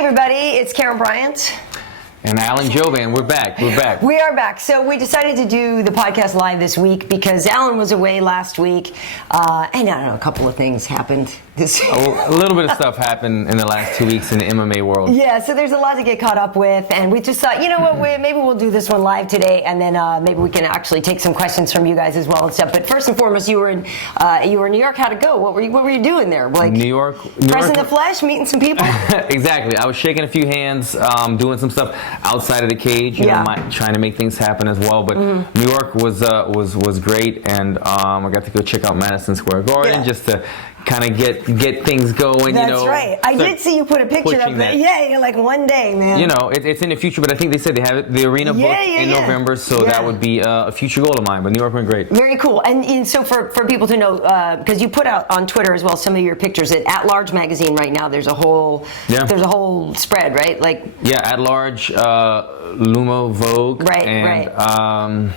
everybody, it's Karyn Bryant. And Alan Joban, we're back. We are back. So we decided to do the podcast live this week because Alan was away last week. And I don't know, a couple of things happened this week. A little bit of stuff happened in the last 2 weeks in the MMA world. Yeah, so there's a lot to get caught up with. And we just thought, you know what, maybe we'll do this one live today. And then maybe we can actually take some questions from you guys as well and stuff. But first and foremost, you were in New York. How'd it go? What were you doing there? Like New York. Pressing the flesh, meeting some people? Exactly. I was shaking a few hands, doing some stuff outside of the cage, trying to make things happen as well. But New York was great, and I got to go check out Madison Square Garden just to kind of get things going. That's right. I did see you put a picture up there. Yeah, you're like one day, man. You know, it's in the future, but I think they said they have the arena booked in November, so that would be a future goal of mine. But New York went great. Very cool. And so for people to know, because you put out on Twitter as well some of your pictures at Large magazine right now. There's a whole spread, right? Like At Large, Lumo, Vogue, and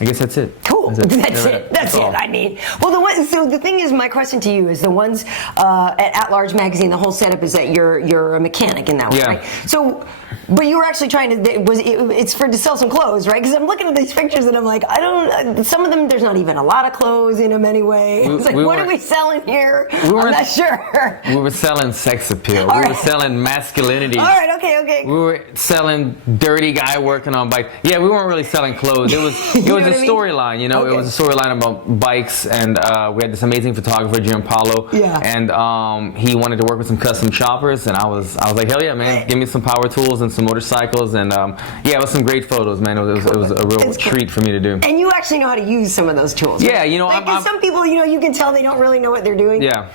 I guess that's it. Cool. That's it. I mean, well, so the thing is, my question to you is the ones at Large magazine. The whole setup is that you're a mechanic in that way, right? So, but you were actually trying to it's to sell some clothes, right? Because I'm looking at these pictures and I'm like, some of them there's not even a lot of clothes in them anyway. It's like, what are we selling here? I'm not sure. We were selling sex appeal. We were selling masculinity. All right. Okay. We were selling dirty guy working on bikes. Yeah, we weren't really selling clothes. It was a storyline, It was a storyline about bikes, and we had this amazing photographer, Jim Paulo, and he wanted to work with some custom choppers, and I was like, hell yeah, man, give me some power tools and some motorcycles, and it was some great photos, man. It was a real treat for me to do. And you actually know how to use some of those tools. Yeah, right? Some people, you can tell they don't really know what they're doing. Yeah.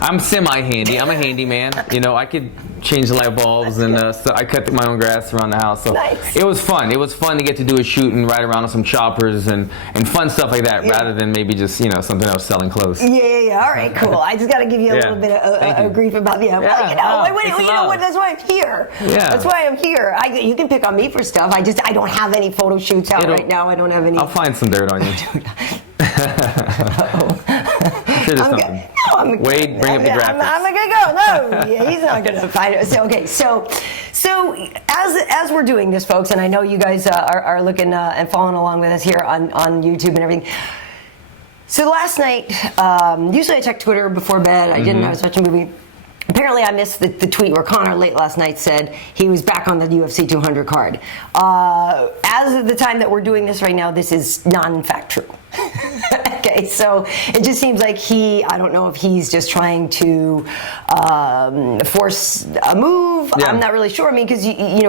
I'm semi-handy. I'm a handyman. I could change the light bulbs, and so I cut my own grass around the house. So nice. It was fun. It was fun to get to do a shoot and ride around on some choppers and fun stuff like that, rather than maybe just something else selling clothes. Yeah. All right, cool. I just got to give you a little bit of grief about the. That's why I'm here. Yeah. That's why I'm here. You can pick on me for stuff. I don't have any photo shoots out right now. I don't have any. I'll find some dirt on you. Wade, bring up the graphics. I'm not gonna go. No, he's not gonna find it. So as we're doing this, folks, and I know you guys are looking and following along with us here on YouTube and everything. So last night, usually I check Twitter before bed. I didn't. I was watching a movie. Apparently, I missed the tweet where Conor late last night said he was back on the UFC 200 card. As of the time that we're doing this right now, this is not in fact true. Okay, so it just seems like I don't know if he's just trying to force a move. Yeah. I'm not really sure. I mean, because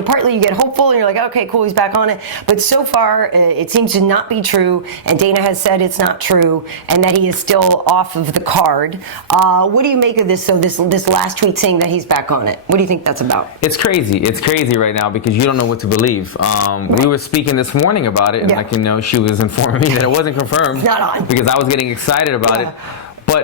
partly you get hopeful and you're like, okay, cool, he's back on it. But so far, it seems to not be true. And Dana has said it's not true, and that he is still off of the card. What do you make of this? So this last tweet saying that he's back on it. What do you think that's about? It's crazy. It's crazy right now because you don't know what to believe. We were speaking this morning about it, and I can know she was informing me that it wasn't confirmed. It's not on. Because I was getting excited about it. But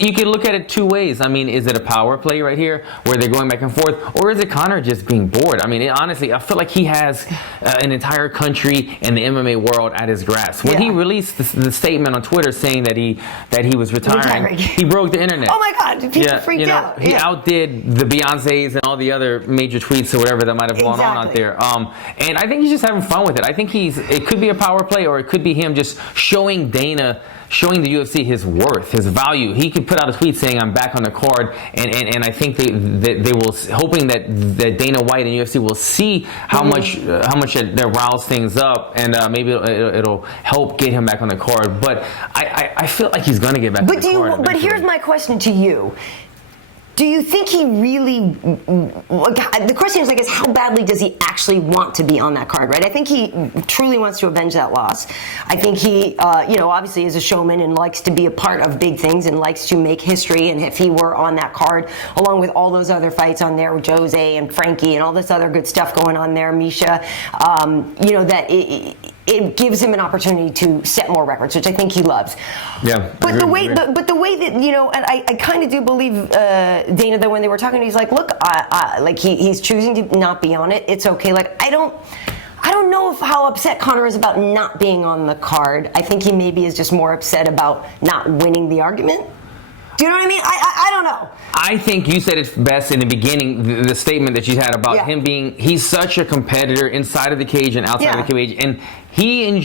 you can look at it two ways. I mean, is it a power play right here where they're going back and forth, or is it Conor just being bored? I mean, honestly, I feel like he has an entire country and the MMA world at his grasp. When he released the statement on Twitter saying that he was retiring, he broke the internet. Oh my God, people freaked out. He outdid the Beyoncés and all the other major tweets or whatever that might have gone on out there. And I think he's just having fun with it. I think it could be a power play, or it could be him just showing the UFC his worth, his value. He could put out a tweet saying, "I'm back on the card," and I think they will, hoping that Dana White and UFC will see how much that riles things up, and maybe it'll help get him back on the card. But I feel like he's gonna get back on the card. But here's my question to you. Do you think he really, the question is, I guess, how badly does he actually want to be on that card, right? I think he truly wants to avenge that loss. I think he, obviously is a showman and likes to be a part of big things and likes to make history. And if he were on that card, along with all those other fights on there with Jose and Frankie and all this other good stuff going on there, Misha, that it gives him an opportunity to set more records, which I think he loves. Yeah. But the way that, and I kind of do believe Dana, that when they were talking, he's like, look, he's choosing to not be on it. It's okay. Like, I don't know how upset Conor is about not being on the card. I think he maybe is just more upset about not winning the argument. Do you know what I mean? I don't know. I think you said it best in the beginning, the statement that you had about him he's such a competitor inside of the cage and outside of the cage, and he has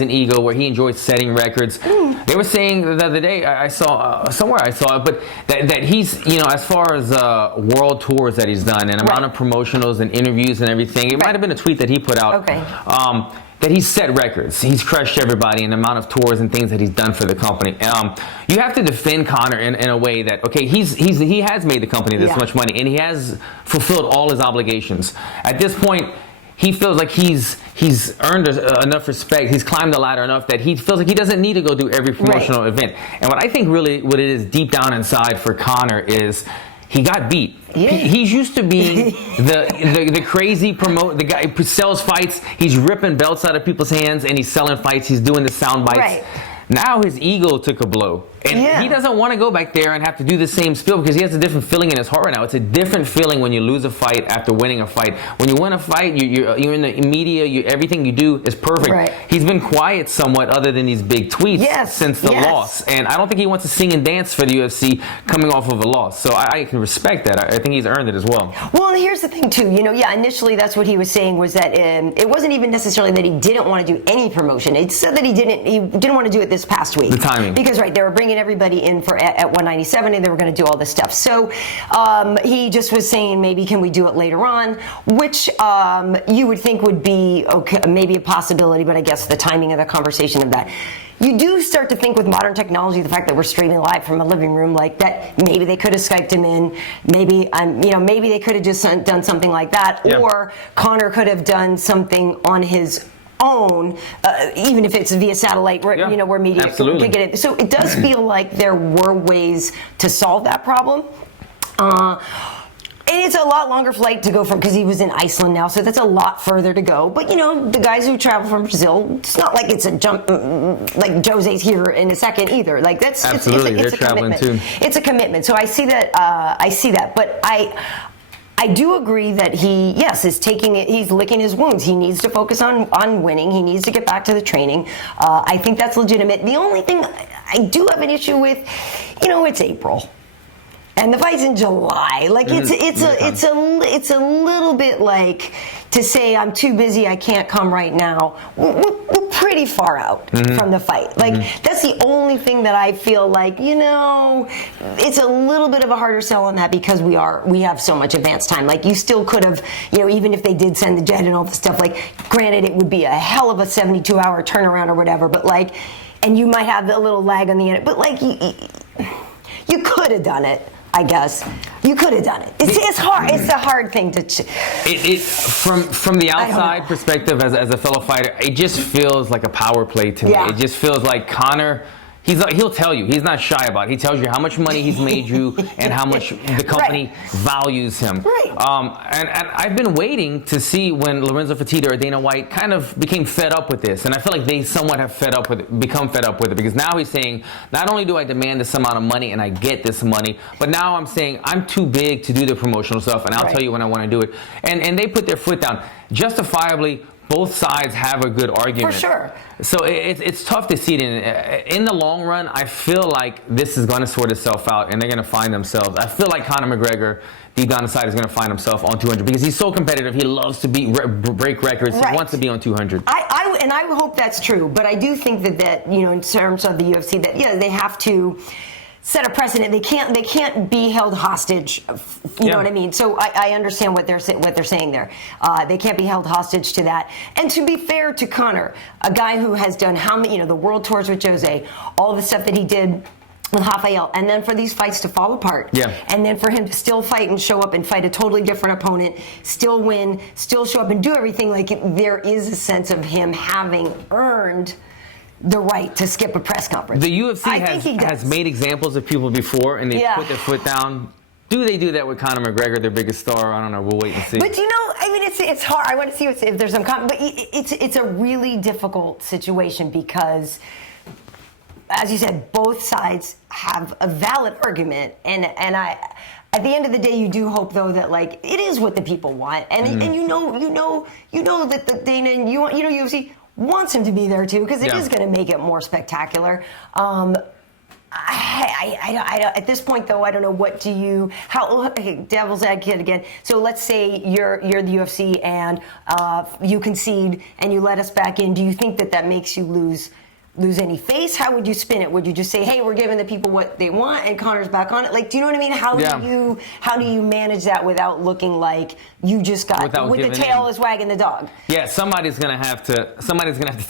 an ego where he enjoys setting records. They were saying the other day, I saw somewhere I saw it, but that he's, as far as world tours that he's done and amount of promotionals and interviews and everything, it might have been a tweet that he put out. That he's set records. He's crushed everybody in the amount of tours and things that he's done for the company. You have to defend Conor in a way that, okay, he has made the company this much money and he has fulfilled all his obligations. At this point, he feels like he's earned enough respect. He's climbed the ladder enough that he feels like he doesn't need to go do every promotional event. And what I think really what it is deep down inside for Conor is he got beat. He's used to being the crazy the guy who sells fights. He's ripping belts out of people's hands and he's selling fights. He's doing the sound bites. Now his ego took a blow. And he doesn't want to go back there and have to do the same spiel because he has a different feeling in his heart right now. It's a different feeling when you lose a fight after winning a fight. When you win a fight, you're in the media, everything you do is perfect. He's been quiet somewhat other than these big tweets since the loss. And I don't think he wants to sing and dance for the UFC coming off of a loss. So I can respect that. I think he's earned it as well. Well, here's the thing, too. Initially that's what he was saying was that it wasn't even necessarily that he didn't want to do any promotion. It said that he didn't want to do it this past week. The timing. Because, they were bringing everybody in at 197 and they were going to do all this stuff. So he just was saying maybe can we do it later on, which you would think would be okay, maybe a possibility, but I guess the timing of the conversation of that. You do start to think with modern technology, the fact that we're streaming live from a living room like that, maybe they could have Skyped him in, maybe maybe they could have just done something like that, or Conor could have done something on his own, even if it's via satellite, where media can get it. So it does feel like there were ways to solve that problem. And it's a lot longer flight to go from, because he was in Iceland now, so that's a lot further to go. But, the guys who travel from Brazil, it's not like it's a jump, like Jose's here in a second either. Like, that's absolutely, it's a traveling too. It's a commitment. So I see that. But I do agree that he, is taking it, he's licking his wounds. He needs to focus on winning. He needs to get back to the training. I think that's legitimate. The only thing I do have an issue with, it's April. And the fight's in July. Like it's a little bit like to say I'm too busy, I can't come right now. We're pretty far out from the fight. Like that's the only thing that I feel like it's a little bit of a harder sell on that because we have so much advance time. Like you still could have even if they did send the jet and all the stuff. Like granted, it would be a hell of a 72-hour turnaround or whatever. But and you might have a little lag on the end. But you could have done it. I guess you could have done it. It's hard. It's a hard thing to. From the outside perspective, as a fellow fighter, it just feels like a power play to me. It just feels like Conor. He'll tell you. He's not shy about it. He tells you how much money he's made you and how much the company values him. And I've been waiting to see when Lorenzo Fertitta or Dana White kind of became fed up with this. And I feel like they somewhat have become fed up with it because now he's saying, not only do I demand this amount of money and I get this money, but now I'm saying I'm too big to do the promotional stuff and I'll tell you when I want to do it. And they put their foot down. Justifiably, both sides have a good argument. For sure. So it's tough to see it in the long run. I feel like this is going to sort itself out, and they're going to find themselves. I feel like Conor McGregor, deep down inside, is going to find himself on 200 because he's so competitive. He loves to break records. He wants to be on 200. I hope that's true, but I do think that in terms of the UFC, that they have to set a precedent. They can't be held hostage. You know what I mean? So I understand what they're saying there. They can't be held hostage to that. And to be fair to Conor, a guy who has done how many, the world tours with Jose, all the stuff that he did with Rafael, and then for these fights to fall apart, and then for him to still fight and show up and fight a totally different opponent, still win, still show up and do everything, there is a sense of him having earned the right to skip a press conference. The UFC has made examples of people before, and they put their foot down. Do they do that with Conor McGregor, their biggest star? I don't know. We'll wait and see. But it's hard. I want to see if there's some comment. But it's a really difficult situation because, as you said, both sides have a valid argument, and at the end of the day, you do hope though that it is what the people want, and and you know that the Dana and UFC wants him to be there too because it is going to make it more spectacular. I don't, at this point, though, I don't know. What do you? Devil's advocate again. So let's say you're the UFC and you concede and you let us back in. Do you think that makes you lose any face? How would you spin it? Would you just say, "Hey, we're giving the people what they want," and Conor's back on it? Like, do you know what I mean? How do you manage that without looking like you just got with the tail is wagging the dog? Yeah, somebody's gonna have to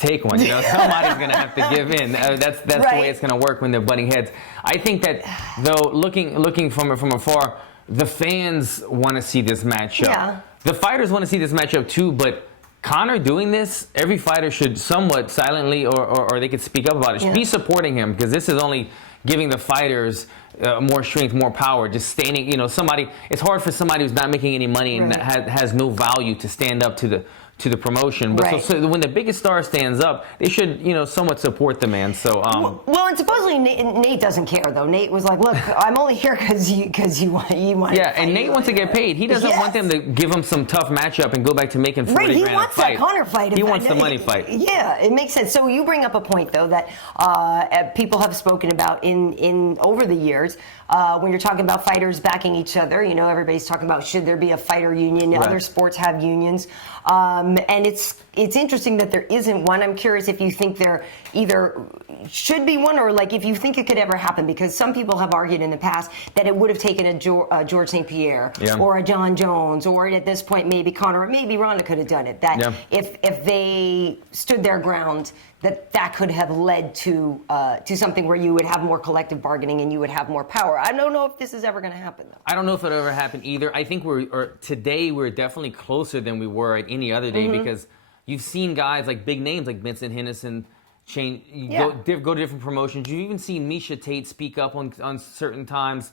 take one. You know, somebody's gonna have to give in. That's right. The way it's gonna work when they're butting heads. I think that though, looking from afar, the fans want to see this matchup. Yeah. The fighters want to see this matchup too, but Conor doing this, every fighter should somewhat silently or they could speak up about it. Be supporting him, because this is only giving the fighters more strength, more power. Just standing, somebody. It's hard for somebody who's not making any money and has no value to stand up to the promotion. But so when the biggest star stands up, they should somewhat support the man. So well, and supposedly Nate doesn't care though. Nate was like, "Look, I'm only here because you want." Yeah, and Nate wants to get paid. He doesn't want them to give him some tough matchup and go back to making 40 grand a fight. He wants that Conor fight. He wants the money fight. Yeah, it makes sense. So you bring up a point though that people have spoken about in over the years when you're talking about fighters backing each other. Everybody's talking about should there be a fighter union? Right. Other sports have unions. And it's interesting that there isn't one. I'm curious if you think there either should be one or like if you think it could ever happen, because some people have argued in the past that it would have taken a George St. Pierre or a John Jones, or at this point maybe Conor or maybe Ronda could have done it. That if they stood their ground, that could have led to something where you would have more collective bargaining and you would have more power. I don't know if this is ever going to happen, though. I don't know if it'll ever happen either. I think today we're definitely closer than we were at any other day, because you've seen guys like big names like Vincent Hennessy go to different promotions. You've even seen H.E.A.T speak up on certain times.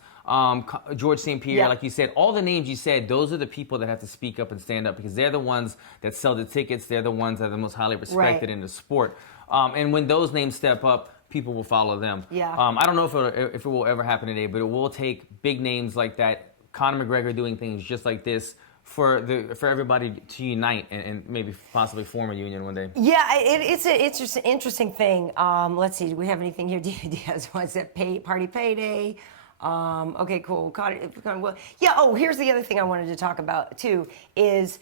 George St. Pierre, like you said, all the names you said, those are the people that have to speak up and stand up, because they're the ones that sell the tickets. They're the ones that are the most highly respected in the sport. And when those names step up, people will follow them. Yeah. I don't know if it will ever happen today, but it will take big names like that, Conor McGregor doing things just like this, for everybody to unite and maybe possibly form a union one day. Yeah, it's an interesting thing. Let's see, do we have anything here? Diaz wants that party payday. Okay, cool. Well, yeah. Oh, here's the other thing I wanted to talk about too is,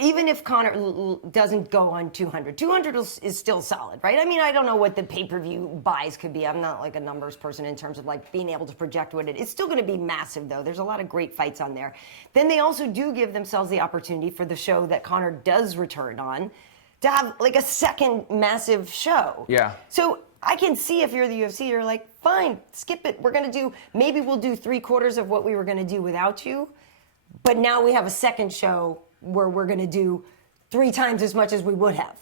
even if Conor doesn't go on 200 is still solid, right? I mean, I don't know what the pay-per-view buys could be. I'm not like a numbers person in terms of like being able to project what it is. It's still going to be massive, though. There's a lot of great fights on there. Then they also do give themselves the opportunity for the show that Conor does return on to have like a second massive show. Yeah. So I can see if you're the UFC, you're like, fine, skip it. Maybe we'll do 3/4 of what we were going to do without you. But now we have a second show where we're going to do 3 times as much as we would have.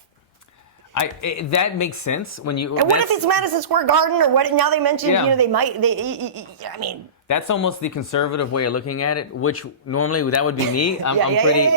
That makes sense when you. And what if it's Madison Square Garden or what? Now they mentioned, they might. I mean, that's almost the conservative way of looking at it, which normally that would be me. I'm pretty,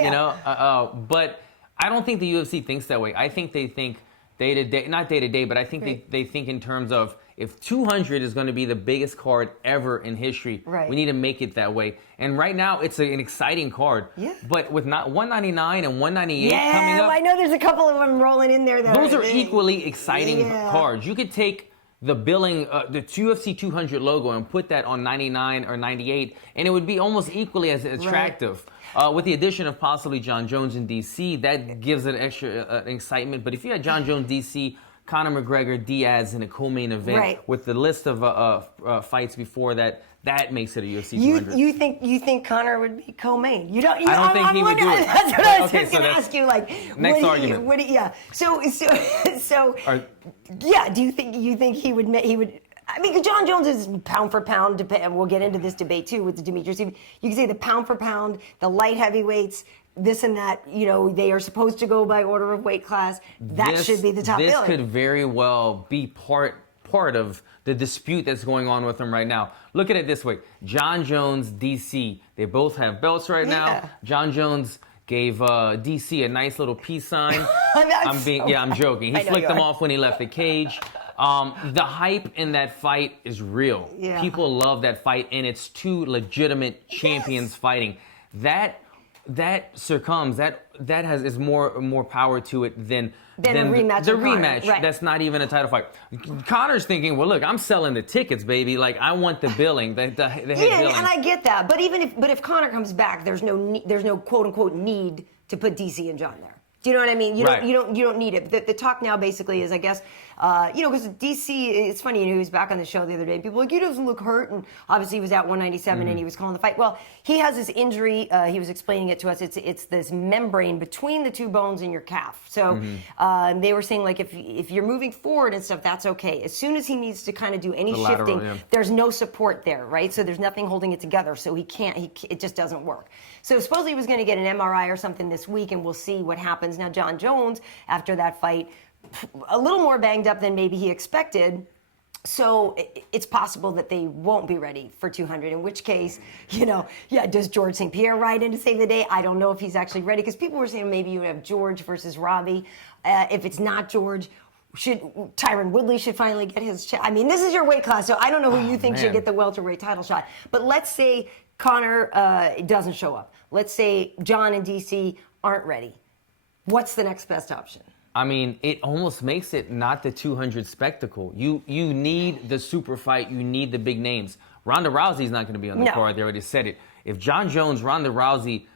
but I don't think the UFC thinks that way. I think they think day to day, not day to day, but I think they think in terms of, if 200 is going to be the biggest card ever in history, we need to make it that way. And right now, it's an exciting card. Yeah. But with 199 and 198 coming up, I know there's a couple of them rolling in there. Those are equally exciting cards. You could take the billing, the UFC 200 logo, and put that on 99 or 98, and it would be almost equally as attractive. With the addition of possibly John Jones in DC, that gives it extra excitement. But if you had John Jones DC, Conor McGregor, Diaz in a co-main event with the list of fights before that, that makes it a UFC 200. You think Conor would be co-main? I don't think he would do it. That's what I was just going to ask you. Like, next argument. So do you think he would? I mean, John Jones is pound for pound, and we'll get into this debate too with the Demetrius. You can say the pound for pound, the light heavyweights, this and that, they are supposed to go by order of weight class. That should be the top billing. This could very well be part of the dispute that's going on with them right now. Look at it this way. John Jones, DC, they both have belts right now. John Jones gave DC a nice little peace sign. I'm joking. He flicked them off when he left the cage. The hype in that fight is real. Yeah. People love that fight, and it's 2 legitimate champions fighting. that succumbs, that is more power to it than a rematch. The with Conor. rematch. Right. That's not even a title fight. Conor's thinking, well, look, I'm selling the tickets, baby. Like, I want the billing, the head billing. And I get that. But if Conor comes back, there's no quote unquote need to put DC and John there. Do you know what I mean? You don't need it. The talk now basically is, I guess, because DC, it's funny, he was back on the show the other day, and people were like, he doesn't look hurt, and obviously he was at 197 and he was calling the fight. Well, he has this injury, he was explaining it to us, it's this membrane between the two bones in your calf. So they were saying, like, if you're moving forward and stuff, that's okay. As soon as he needs to kind of do any shifting, there's no support there, right? So there's nothing holding it together, so it just doesn't work. So supposedly he was going to get an MRI or something this week, and we'll see what happens. Now, John Jones, after that fight, a little more banged up than maybe he expected. So it's possible that they won't be ready for 200, in which case, does George St. Pierre ride in to save the day? I don't know if he's actually ready, because people were saying maybe you would have George versus Robbie. If it's not George, Tyron Woodley should finally get his shot. I mean, this is your weight class, so I don't know who you think should get the welterweight title shot. But let's say Conor doesn't show up. Let's say John and DC aren't ready. What's the next best option? I mean, it almost makes it not the 200 spectacle. You need the super fight. You need the big names. Ronda Rousey's not going to be on the card. They already said it. If John Jones, Ronda Rousey,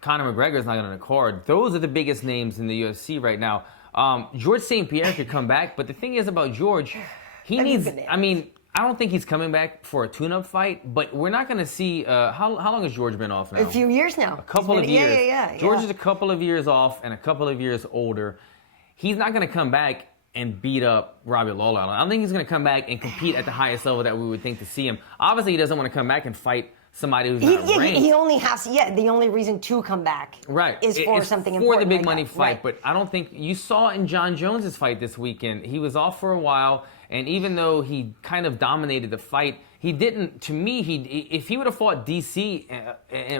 Conor McGregor's not on the card, those are the biggest names in the UFC right now. George St. Pierre could come back, but the thing is about George, he needs. I mean, I don't think he's coming back for a tune-up fight, but we're not going to see. How long has George been off now? A few years now. A couple of years. Yeah. George is a couple of years off and a couple of years older. He's not going to come back and beat up Robbie Lawler. I don't think he's going to come back and compete at the highest level that we would think to see him. Obviously, he doesn't want to come back and fight somebody who's not ranked. He only has. The only reason to come back is for something important. For the big money that. fight. Right. But I don't think you saw in John Jones's fight this weekend. He was off for a while, and even though he kind of dominated the fight, he didn't. To me, if he would have fought DC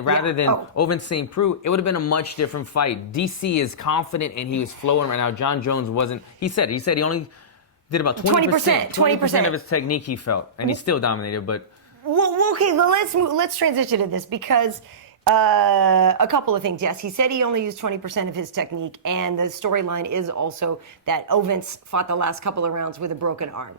rather than Ovince St. Preux, it would have been a much different fight. DC is confident and he was flowing right now. John Jones wasn't. He said he only did about 20% of his technique, he felt, and he still dominated, but. Well, okay, let's transition to this, because a couple of things. Yes, he said he only used 20% of his technique, and the storyline is also that Ovince fought the last couple of rounds with a broken arm.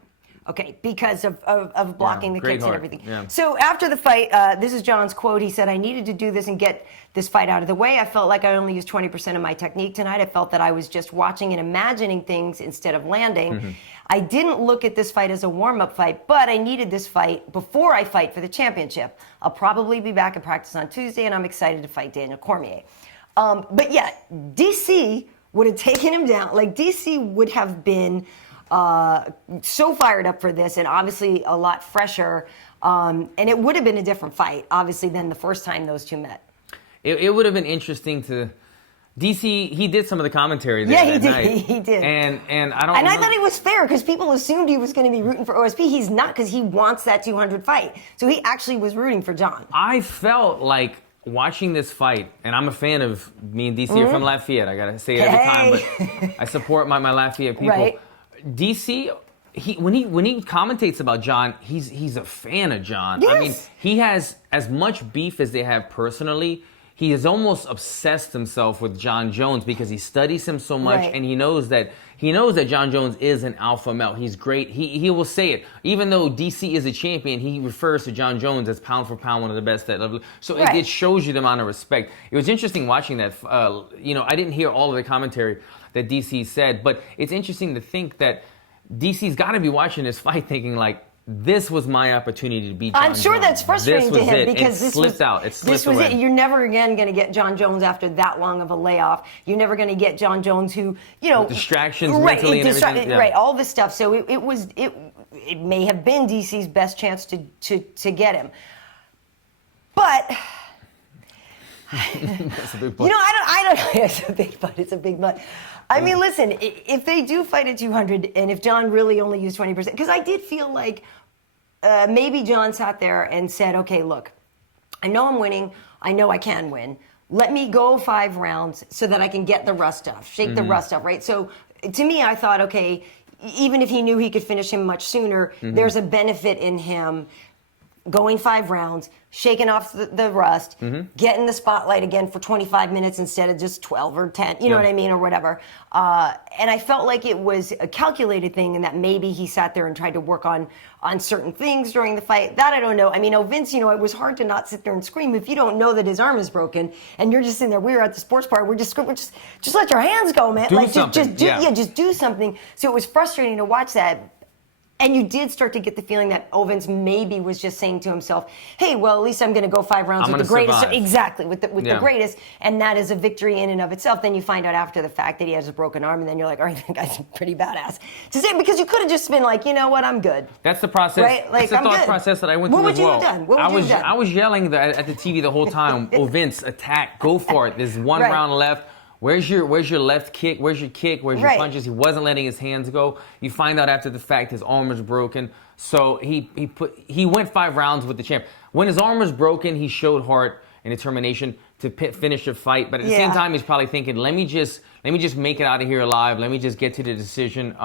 Okay, because of blocking the kicks and everything. Yeah. So after the fight, this is John's quote. He said, "I needed to do this and get this fight out of the way. I felt like I only used 20% of my technique tonight. I felt that I was just watching and imagining things instead of landing. Mm-hmm. I didn't look at this fight as a warm-up fight, but I needed this fight before I fight for the championship. I'll probably be back in practice on Tuesday, and I'm excited to fight Daniel Cormier." But yeah, DC would have taken him down. Like, DC would have been so fired up for this, and obviously a lot fresher, and it would have been a different fight, obviously, than the first time those two met. It would have been interesting to DC. He did some of the commentary there. Yeah, he did. Night. He did. And I don't. And I thought it was fair, because people assumed he was going to be rooting for OSP. He's not, because he wants that 200 fight. So he actually was rooting for John. I felt like watching this fight, and I'm a fan of, me and DC are from Lafayette. I gotta say it every time, but I support my Lafayette people. Right. DC, when he commentates about John, he's a fan of John. Yes. I mean, he has as much beef as they have personally. He is almost obsessed himself with John Jones because he studies him so much, and he knows that John Jones is an alpha male. He's great. He will say it. Even though DC is a champion, he refers to John Jones as pound for pound one of the best at level. So it shows you the amount of respect. It was interesting watching that. I didn't hear all of the commentary that DC said, but it's interesting to think that DC's got to be watching this fight thinking like, this was my opportunity to beat John Jones. I'm sure that's frustrating to him, because this was it. You're never again going to get John Jones after that long of a layoff. You're never going to get John Jones who, with distractions mentally and everything. Right, all this stuff. So it may have been DC's best chance to get him. But that's a big but. I don't. It's a big but. It's a big but. I mean, listen, if they do fight at 200, and if John really only used 20%, because I did feel like maybe John sat there and said, okay, look, I know I'm winning. I know I can win. Let me go 5 rounds so that I can get the rust off, shake the rust off, right? So to me, I thought, okay, even if he knew he could finish him much sooner, there's a benefit in him going 5 rounds, shaking off the rust, getting the spotlight again for 25 minutes instead of just 12 or 10, you know what I mean, or whatever. And I felt like it was a calculated thing, and that maybe he sat there and tried to work on certain things during the fight. That I don't know. I mean, Vince, you know, it was hard to not sit there and scream if you don't know that his arm is broken, and you're just in there. We were at the sports bar. We're just let your hands go, man. Do something. Just do something. So it was frustrating to watch that. And you did start to get the feeling that Vince maybe was just saying to himself, hey, well, at least I'm going to go 5 rounds with the greatest. Survive. Exactly, with the greatest. And that is a victory in and of itself. Then you find out after the fact that he has a broken arm, and then you're like, all right, that guy's pretty badass. To say, because you could have just been like, you know what, I'm good. That's the process. Right? Like, that's the thought process that I went through as well. What would you have done? I was yelling at the TV the whole time, Vince, attack, go for it. There's one round left. Where's your left kick? Where's your kick? Where's your punches? He wasn't letting his hands go. You find out after the fact his arm was broken. So he went 5 rounds with the champ. When his arm was broken, he showed heart and determination to finish the fight. But at the same time, he's probably thinking, let me just make it out of here alive. Let me just get to the decision.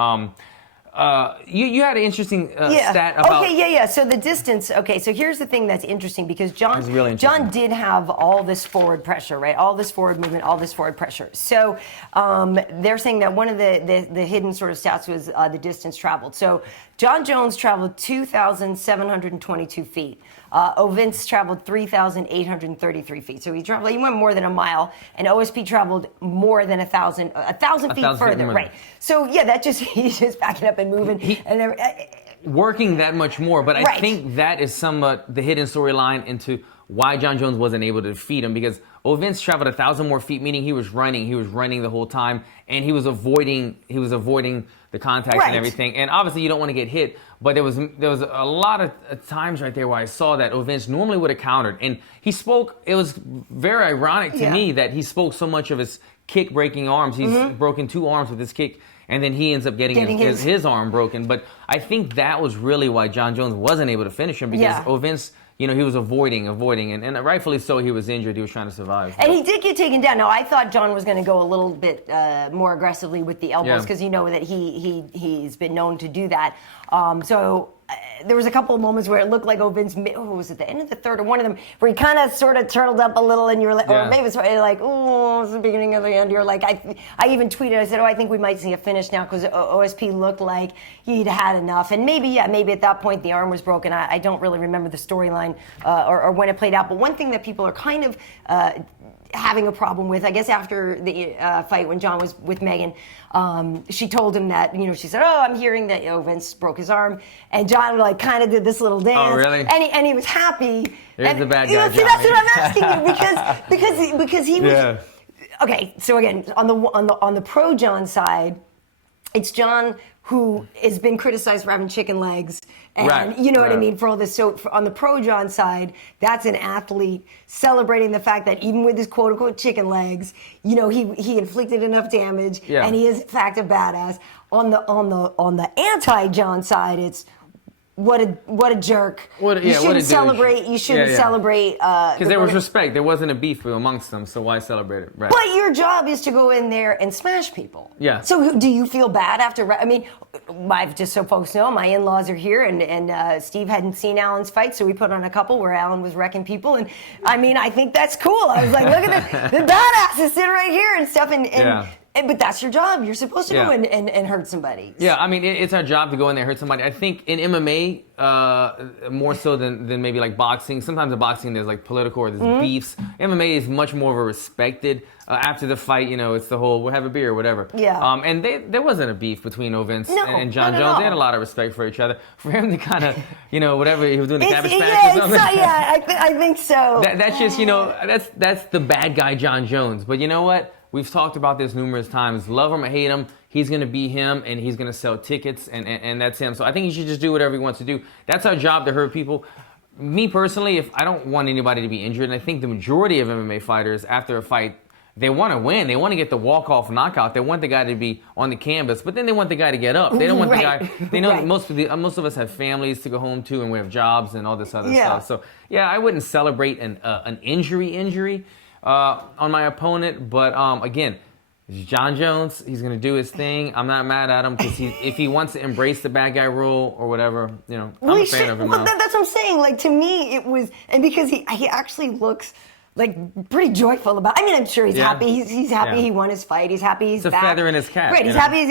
You had an interesting stat about... Okay, so the distance... Okay, so here's the thing that's interesting, because John did have all this forward pressure, right? All this forward movement, all this forward pressure. So they're saying that one of the hidden sort of stats was the distance traveled. So John Jones traveled 2,722 feet. Vince traveled 3,833 feet. So he went more than a mile, and OSP traveled more than 1,000 feet further, right? So he's just backing up and moving, working that much more. But I think that is somewhat the hidden storyline into why John Jones wasn't able to defeat him, because Vince traveled 1,000 more feet, meaning he was running the whole time, and he was avoiding the contact and everything. And obviously you don't want to get hit, but there was a lot of times right there where I saw that Vince normally would have countered, and he spoke. It was very ironic to me that he spoke so much of his kick breaking arms. He's broken 2 arms with his kick, and then he ends up getting his arm broken. But I think that was really why John Jones wasn't able to finish him, because Vince, you know, he was avoiding, and rightfully so. He was injured. He was trying to survive. And he did get taken down. Now, I thought John was going to go a little bit more aggressively with the elbows, because you know that he's been known to do that. So there was a couple of moments where it looked like Vince, was it the end of the third or one of them, where he kind of sort of turtled up a little, and you're like, or maybe it's like, oh, it's the beginning of the end. You're like, I even tweeted, I said, I think we might see a finish now, because OSP looked like he'd had enough. And maybe at that point the arm was broken. I don't really remember the storyline or when it played out. But one thing that people are kind of having a problem with, I guess after the fight when John was with Megan, she told him that, you know, she said, I'm hearing that Vince broke his arm, and John like kind of did this little dance. Oh, really? And he was happy. Here's the bad guy, see, that's what I'm asking you, because he was... Okay, so again, on the pro John side, it's John who has been criticized for having chicken legs, and you know what I mean, for all this. So on the pro John side, that's an athlete celebrating the fact that even with his quote unquote chicken legs, you know, he inflicted enough damage, and he is in fact a badass. On the anti John side, it's what a jerk. You shouldn't celebrate. You shouldn't celebrate. Because there was respect. There wasn't a beef amongst them, so why celebrate it? Right. But your job is to go in there and smash people. Yeah. So do you feel bad after? I mean, just so folks know, my in-laws are here, and Steve hadn't seen Alan's fight, so we put on a couple where Alan was wrecking people, and I mean, I think that's cool. I was like, look at the badasses sitting right here and stuff, but that's your job. You're supposed to go and hurt somebody. Yeah, I mean, it's our job to go in there and hurt somebody. I think in MMA, more so than maybe like boxing. Sometimes in boxing, there's like political or there's beefs. MMA is much more of a respected. After the fight, you know, it's the whole, we'll have a beer or whatever. Yeah. And there wasn't a beef between Vince and John Jones. They had a lot of respect for each other. For him to kind of, you know, whatever, he was doing the cabbage patch or something. I think so. That's just, you know, that's the bad guy John Jones. But you know what? We've talked about this numerous times. Love him or hate him, he's going to be him, and he's going to sell tickets, and that's him. So I think he should just do whatever he wants to do. That's our job, to hurt people. Me personally, if I don't want anybody to be injured, and I think the majority of MMA fighters, after a fight, they want to win. They want to get the walk-off knockout. They want the guy to be on the canvas, but then they want the guy to get up. They don't want the guy. They know that most of us have families to go home to, and we have jobs and all this other stuff. So yeah, I wouldn't celebrate an injury on my opponent, but again, It's John Jones. He's going to do his thing. I'm not mad at him because if he wants to embrace the bad guy role or whatever, I'm a fan of him. Well, that's what I'm saying. Like, to me, it was, and because he actually looks like pretty joyful about. I mean, I'm sure he's happy. He's happy he won his fight. He's happy he's back. It's a feather in his cap. Right, he's happy.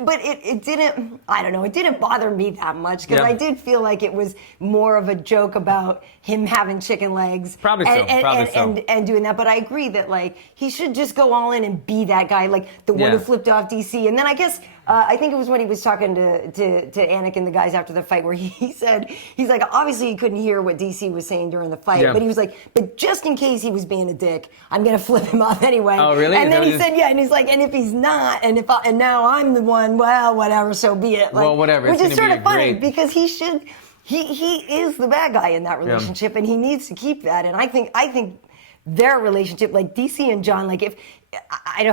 But it didn't. I don't know. It didn't bother me that much because I did feel like it was more of a joke about him having chicken legs. Probably so. And doing that. But I agree that like he should just go all in and be that guy, like the one who flipped off DC. And then I guess. I think it was when he was talking to Anik and the guys after the fight where he said, he's like, obviously he couldn't hear what DC was saying during the fight, but he was like, but just in case he was being a dick, I'm going to flip him off anyway. Oh, really? And then he said, and he's like, and if he's not, and now I'm the one, well, whatever, so be it. Like, well, whatever. Which is sort of funny because he is the bad guy in that relationship and he needs to keep that. And I think their relationship, like DC and John, like if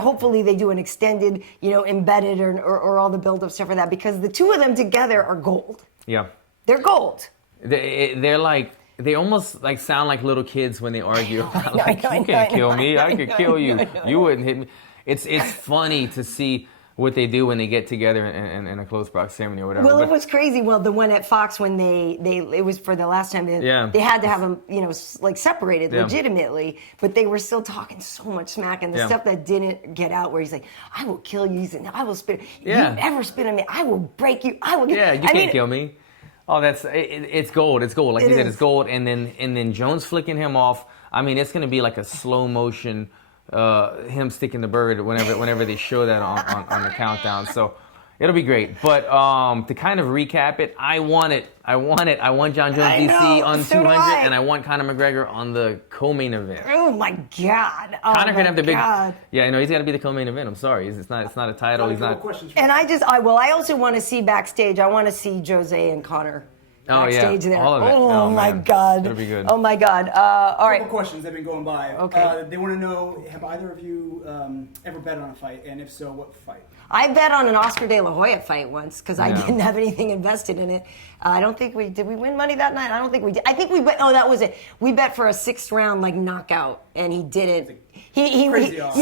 hopefully they do an extended, embedded or all the build-up stuff for that because the two of them together are gold. Yeah, they're gold. They're like they almost like sound like little kids when they argue. You can't kill me. I could kill you. You wouldn't hit me. It's funny to see what they do when they get together in a close proximity or whatever. Well, it was crazy. Well, the one at Fox when it was for the last time they had to have them, like separated legitimately, but they were still talking so much smack and the stuff that didn't get out where he's like, I will kill you, I will spit. If you ever spit on me, I will break you. I will. You can't kill me. Oh, it's gold. It's gold. Like you said, it's gold. And then Jones flicking him off. I mean, it's going to be like a slow motion. Him sticking the bird whenever they show that on the countdown, so it'll be great. But to kind of recap it, I want John Jones DC on 200, and I want Conor McGregor on the co-main event. Oh my God! Conor could have the big. Yeah, I know he's got to be the co-main event. I'm sorry, it's not a title. He's not. And I also want to see backstage. I want to see Jose and Conor. Backstage there. All of it. Oh my God. It'll be good. Oh my God. All right. Couple questions that have been going by. Okay. They want to know, have either of you ever bet on a fight? And if so, what fight? I bet on an Oscar De La Hoya fight once because I didn't have anything invested in it. I don't think did we win money that night? I don't think we did. I think we bet, that was it. We bet for a 6th round like knockout and he didn't. Because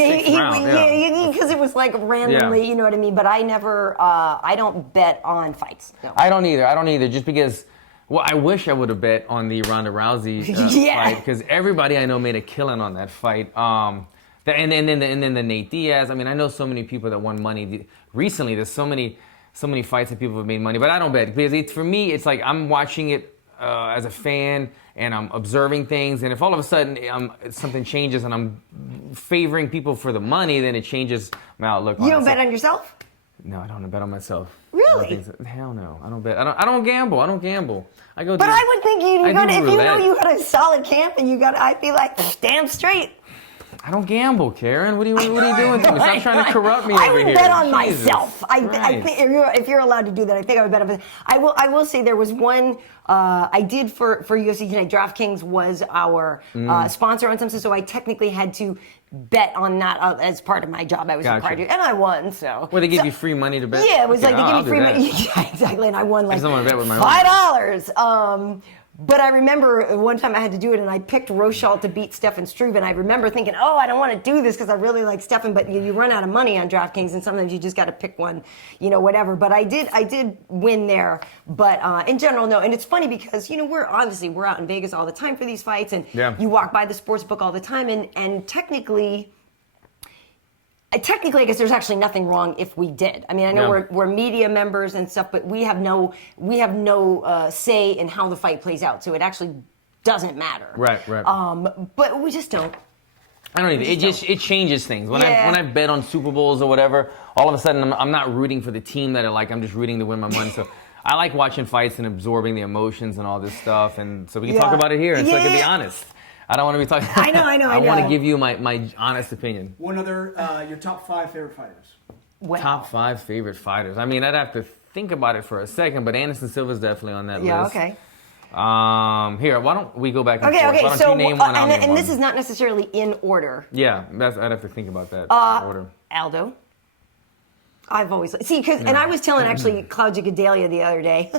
it was like randomly, you know what I mean? But I never, I don't bet on fights. No. I don't either, just because. Well, I wish I would have bet on the Ronda Rousey fight because everybody I know made a killing on that fight. And then the Nate Diaz. I mean, I know so many people that won money recently. There's so many fights that people have made money, but I don't bet because for me, it's like I'm watching it as a fan and I'm observing things. And if all of a sudden something changes and I'm favoring people for the money, then it changes my outlook. You don't bet on yourself? No, I don't bet on myself. Really? Hell no. I don't bet. I don't gamble. I go. But I would think if you know you got a solid camp and I'd be like, damn straight. I don't gamble, Karyn. What are you doing to me? Stop trying to corrupt me over here. I would bet on myself. I think if you're allowed to do that, I think I would bet on. I will say there was one I did for UFC tonight. DraftKings was our sponsor on something, so I technically had to bet on that as part of my job. I was required to, and I won. So they give you free money to bet. Yeah, it was like they give you free money. Yeah, exactly, and I won like $5. But I remember one time I had to do it, and I picked Rochelle to beat Stefan Struve, and I remember thinking, I don't want to do this because I really like Stefan, but you run out of money on DraftKings, and sometimes you just got to pick one, whatever. But I did win there, but in general, no. And it's funny because, we're out in Vegas all the time for these fights, and you walk by the sports book all the time, and technically, I guess there's actually nothing wrong if we did. I mean, I know we're media members and stuff, but we have no say in how the fight plays out, so it actually doesn't matter. Right. But we just don't. I don't either. It changes things. When I bet on Super Bowls or whatever, all of a sudden I'm not rooting for the team that I'm just rooting to win my money. So I like watching fights and absorbing the emotions and all this stuff, and so we can talk about it here, and so I can be honest. I don't want to be talking. I know. I want to give you my honest opinion. One other, your top 5 favorite fighters. Wow. Top 5 favorite fighters. I mean, I'd have to think about it for a second, but Anderson Silva's definitely on that list. Yeah, okay. Here, why don't we go back and forth? Okay. Why don't So, you name one, I'll name and one. this is not necessarily in order. Yeah, I'd have to think about that in order. Aldo. I've always and I was telling actually Claudia Gadelha the other day.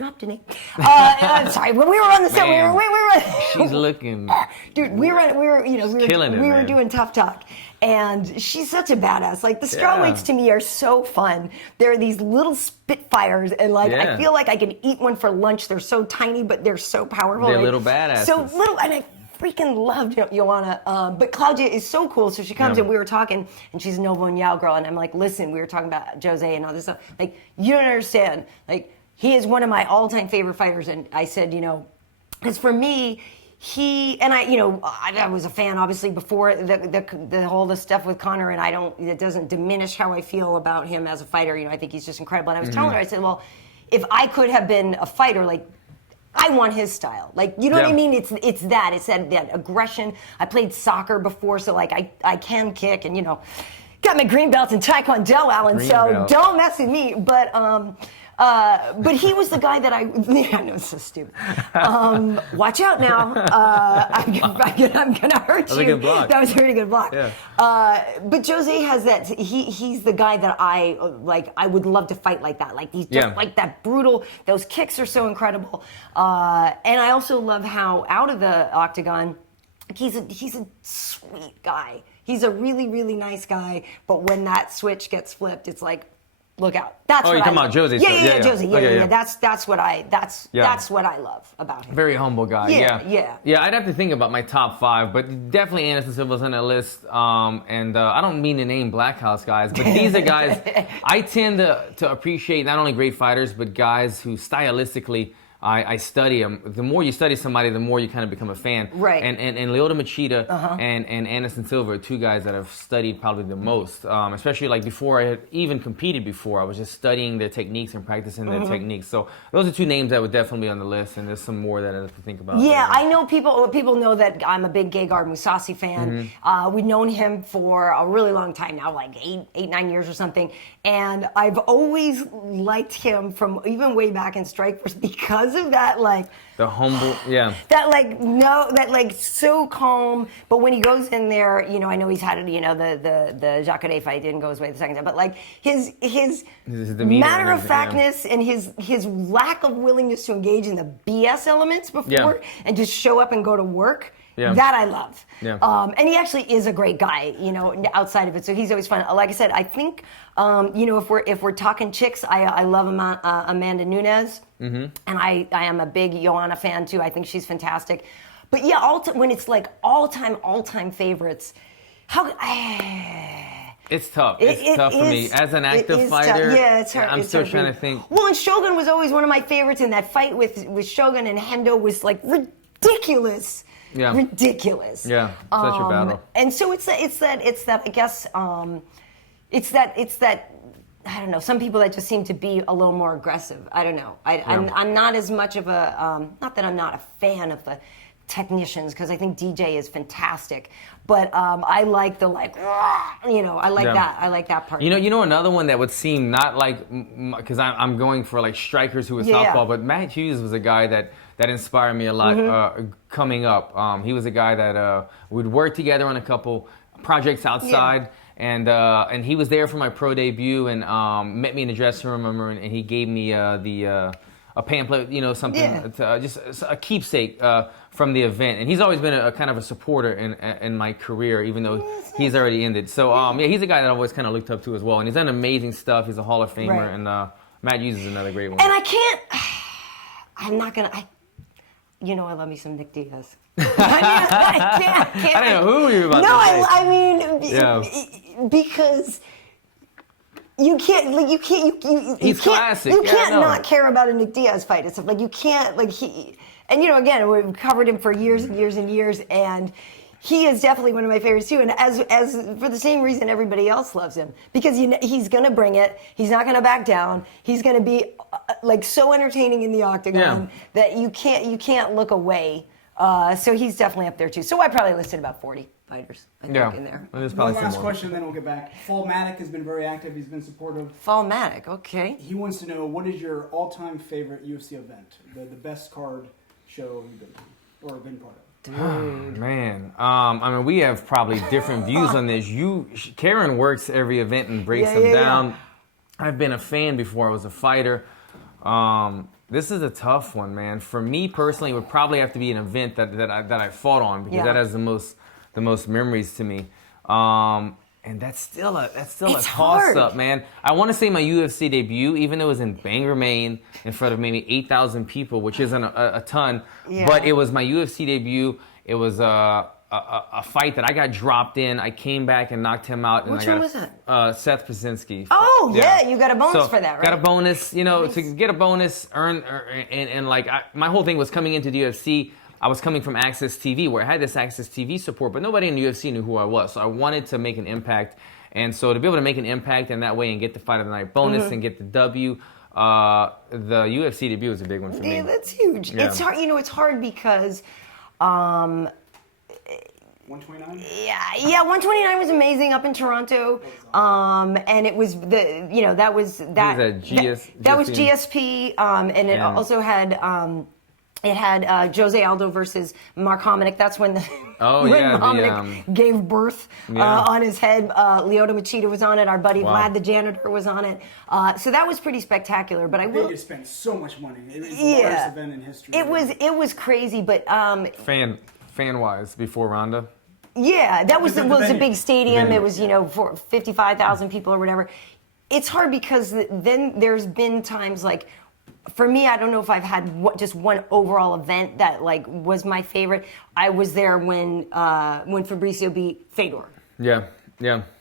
dropped a name. I'm sorry. When we were on the set, we were she's looking. Dude, we were doing Tough Talk, and she's such a badass. Like the strawweights to me are so fun. They're these little spitfires, and like I feel like I can eat one for lunch. They're so tiny, but they're so powerful. They're little badasses. So little, and I freaking loved Joanna. But Claudia is so cool. So she comes and we were talking, and she's a Novo and Yao girl, and I'm like, listen, we were talking about Jose and all this stuff. Like, you don't understand. Like, he is one of my all-time favorite fighters, and I said, because for me, I was a fan obviously before the whole stuff with Conor, and it doesn't diminish how I feel about him as a fighter. I think he's just incredible. And I was telling her, I said, well, if I could have been a fighter, like, I want his style. Like, you know what I mean? It's that aggression. I played soccer before, so like I can kick, and got my green belt in Taekwondo, Alan. Don't mess with me. But he was the guy that I know it's so stupid. Watch out now. I'm gonna hurt you. That was a good block. That was a really good block. Yeah. But Jose has that. He's the guy that I like. I would love to fight like that. Like he's just like that brutal. Those kicks are so incredible. And I also love how out of the octagon, he's a sweet guy. He's a really, really nice guy. But when that switch gets flipped, it's like, look out. That's what you're talking about Jose. Yeah, Jose. Yeah. That's what I love about him. Very humble guy. Yeah, I'd have to think about my top 5, but definitely Anderson Silva's on that list. And I don't mean to name Black House guys, but these are guys I tend to appreciate, not only great fighters, but guys who stylistically I study them. The more you study somebody, the more you kind of become a fan. Right. And Lyoto Machida and Anderson Silva are two guys that I've studied probably the most. Especially like before I had even competed before, I was just studying their techniques and practicing their techniques. So those are two names that would definitely be on the list, and there's some more that I have to think about. Yeah, I know people know that I'm a big Gegard Mousasi fan. We've known him for a really long time now, like 9 years or something. And I've always liked him from even way back in Strikeforce because of that, like, the humble, that so calm. But when he goes in there, I know he's had the Jacare fight didn't go his way the second time, but like his matter of factness and his lack of willingness to engage in the BS elements before and just show up and go to work. Yeah. That I love. Yeah. And he actually is a great guy, outside of it. So he's always fun. Like I said, I think, if we're talking chicks, I love Amanda Nunes. And I am a big Joanna fan too. I think she's fantastic. But yeah, when it's like all-time favorites, it's tough. It's tough for me. As an active fighter, it's hard. I'm still trying to think. Well, and Shogun was always one of my favorites, and that fight with Shogun and Hendo was like ridiculous. Yeah. Ridiculous. Yeah, such a battle. And so it's that I guess it's that I don't know, some people that just seem to be a little more aggressive. I don't know. I'm not as much of a not that I'm not a fan of the technicians, because I think DJ is fantastic, but I like the I like that part. Another one that would seem not like, because I'm going for like strikers who are southpaw, but Matt Hughes was a guy that inspired me a lot coming up. He was a guy that we'd work together on a couple projects outside, and he was there for my pro debut and met me in the dressing room, remember, and he gave me a pamphlet, something, just a keepsake from the event. And he's always been a kind of a supporter in my career, even though he's already ended. So he's a guy that I've always kind of looked up to as well, and he's done amazing stuff. He's a Hall of Famer, and Matt Hughes is another great one. And I'm not gonna. I love me some Nick Diaz. I can't. I don't know who you were about to say. I mean, because you can't, he's classic. You can't not care about a Nick Diaz fight and stuff. Like, you can't, and again, we've covered him for years and years and years, and he is definitely one of my favorites too. And as for the same reason everybody else loves him, because he's gonna bring it. He's not gonna back down. He's gonna be so entertaining in the octagon that you can't look away. So he's definitely up there too. So I probably listed about 40 fighters, I think, in there. One last question, then we'll get back. Falmatic has been very active. He's been supportive. Falmatic, okay. He wants to know, what is your all-time favorite UFC event? The best card show you've been to or been part of? Dude. Man, we have probably different views on this. Karyn works every event and breaks them down. I've been a fan before I was a fighter. This is a tough one, man. For me personally, it would probably have to be an event that I fought on, because that has the most memories to me. And that's still a toss up, man. I want to say my UFC debut, even though it was in Bangor, Maine, in front of maybe 8,000 people, which isn't a ton, but it was my UFC debut. It was a fight that I got dropped in. I came back and knocked him out. Which one was that? Seth Pazinski. Oh, yeah, you got a bonus for that, right? Got a bonus, to get a bonus, and like, my whole thing was coming into the UFC. I was coming from Access TV, where I had this Access TV support, but nobody in the UFC knew who I was. So I wanted to make an impact. And so to be able to make an impact in that way and get the Fight of the Night bonus and get the W, the UFC debut was a big one for me. Yeah, that's huge. Yeah. It's hard. It's hard because... 129? Yeah, 129 was amazing up in Toronto. And it was that was GSP, and it also had it had Jose Aldo versus Mark Hominick. That's when Hominick gave birth on his head. Lyoto Machida was on it. Our buddy Vlad the janitor was on it. So that was pretty spectacular. But I will. They spent so much money. It was the largest event in history. It was crazy, but fan wise before Ronda. Yeah, that was a big stadium. It was for 55,000 people or whatever. It's hard because then there's been times like, for me, I don't know if I've had just one overall event that like was my favorite. I was there when Fabricio beat Fedor. Yeah.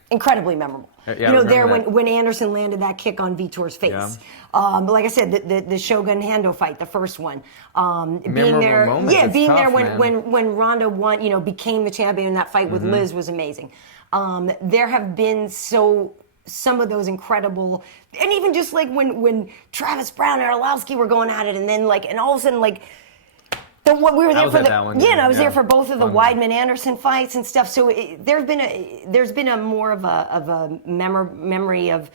Incredibly memorable. When Anderson landed that kick on Vitor's face. Yeah. But like I said, the Shogun Hando fight, the first one. Being there when Ronda won, became the champion in that fight with Liz was amazing. There have been some of those incredible, and even just like when Travis Brown and Arlovsky were going at it, and then and all of a sudden we were there for I was there for both of the Weidman Anderson fights and stuff. So there's been a more of a memory of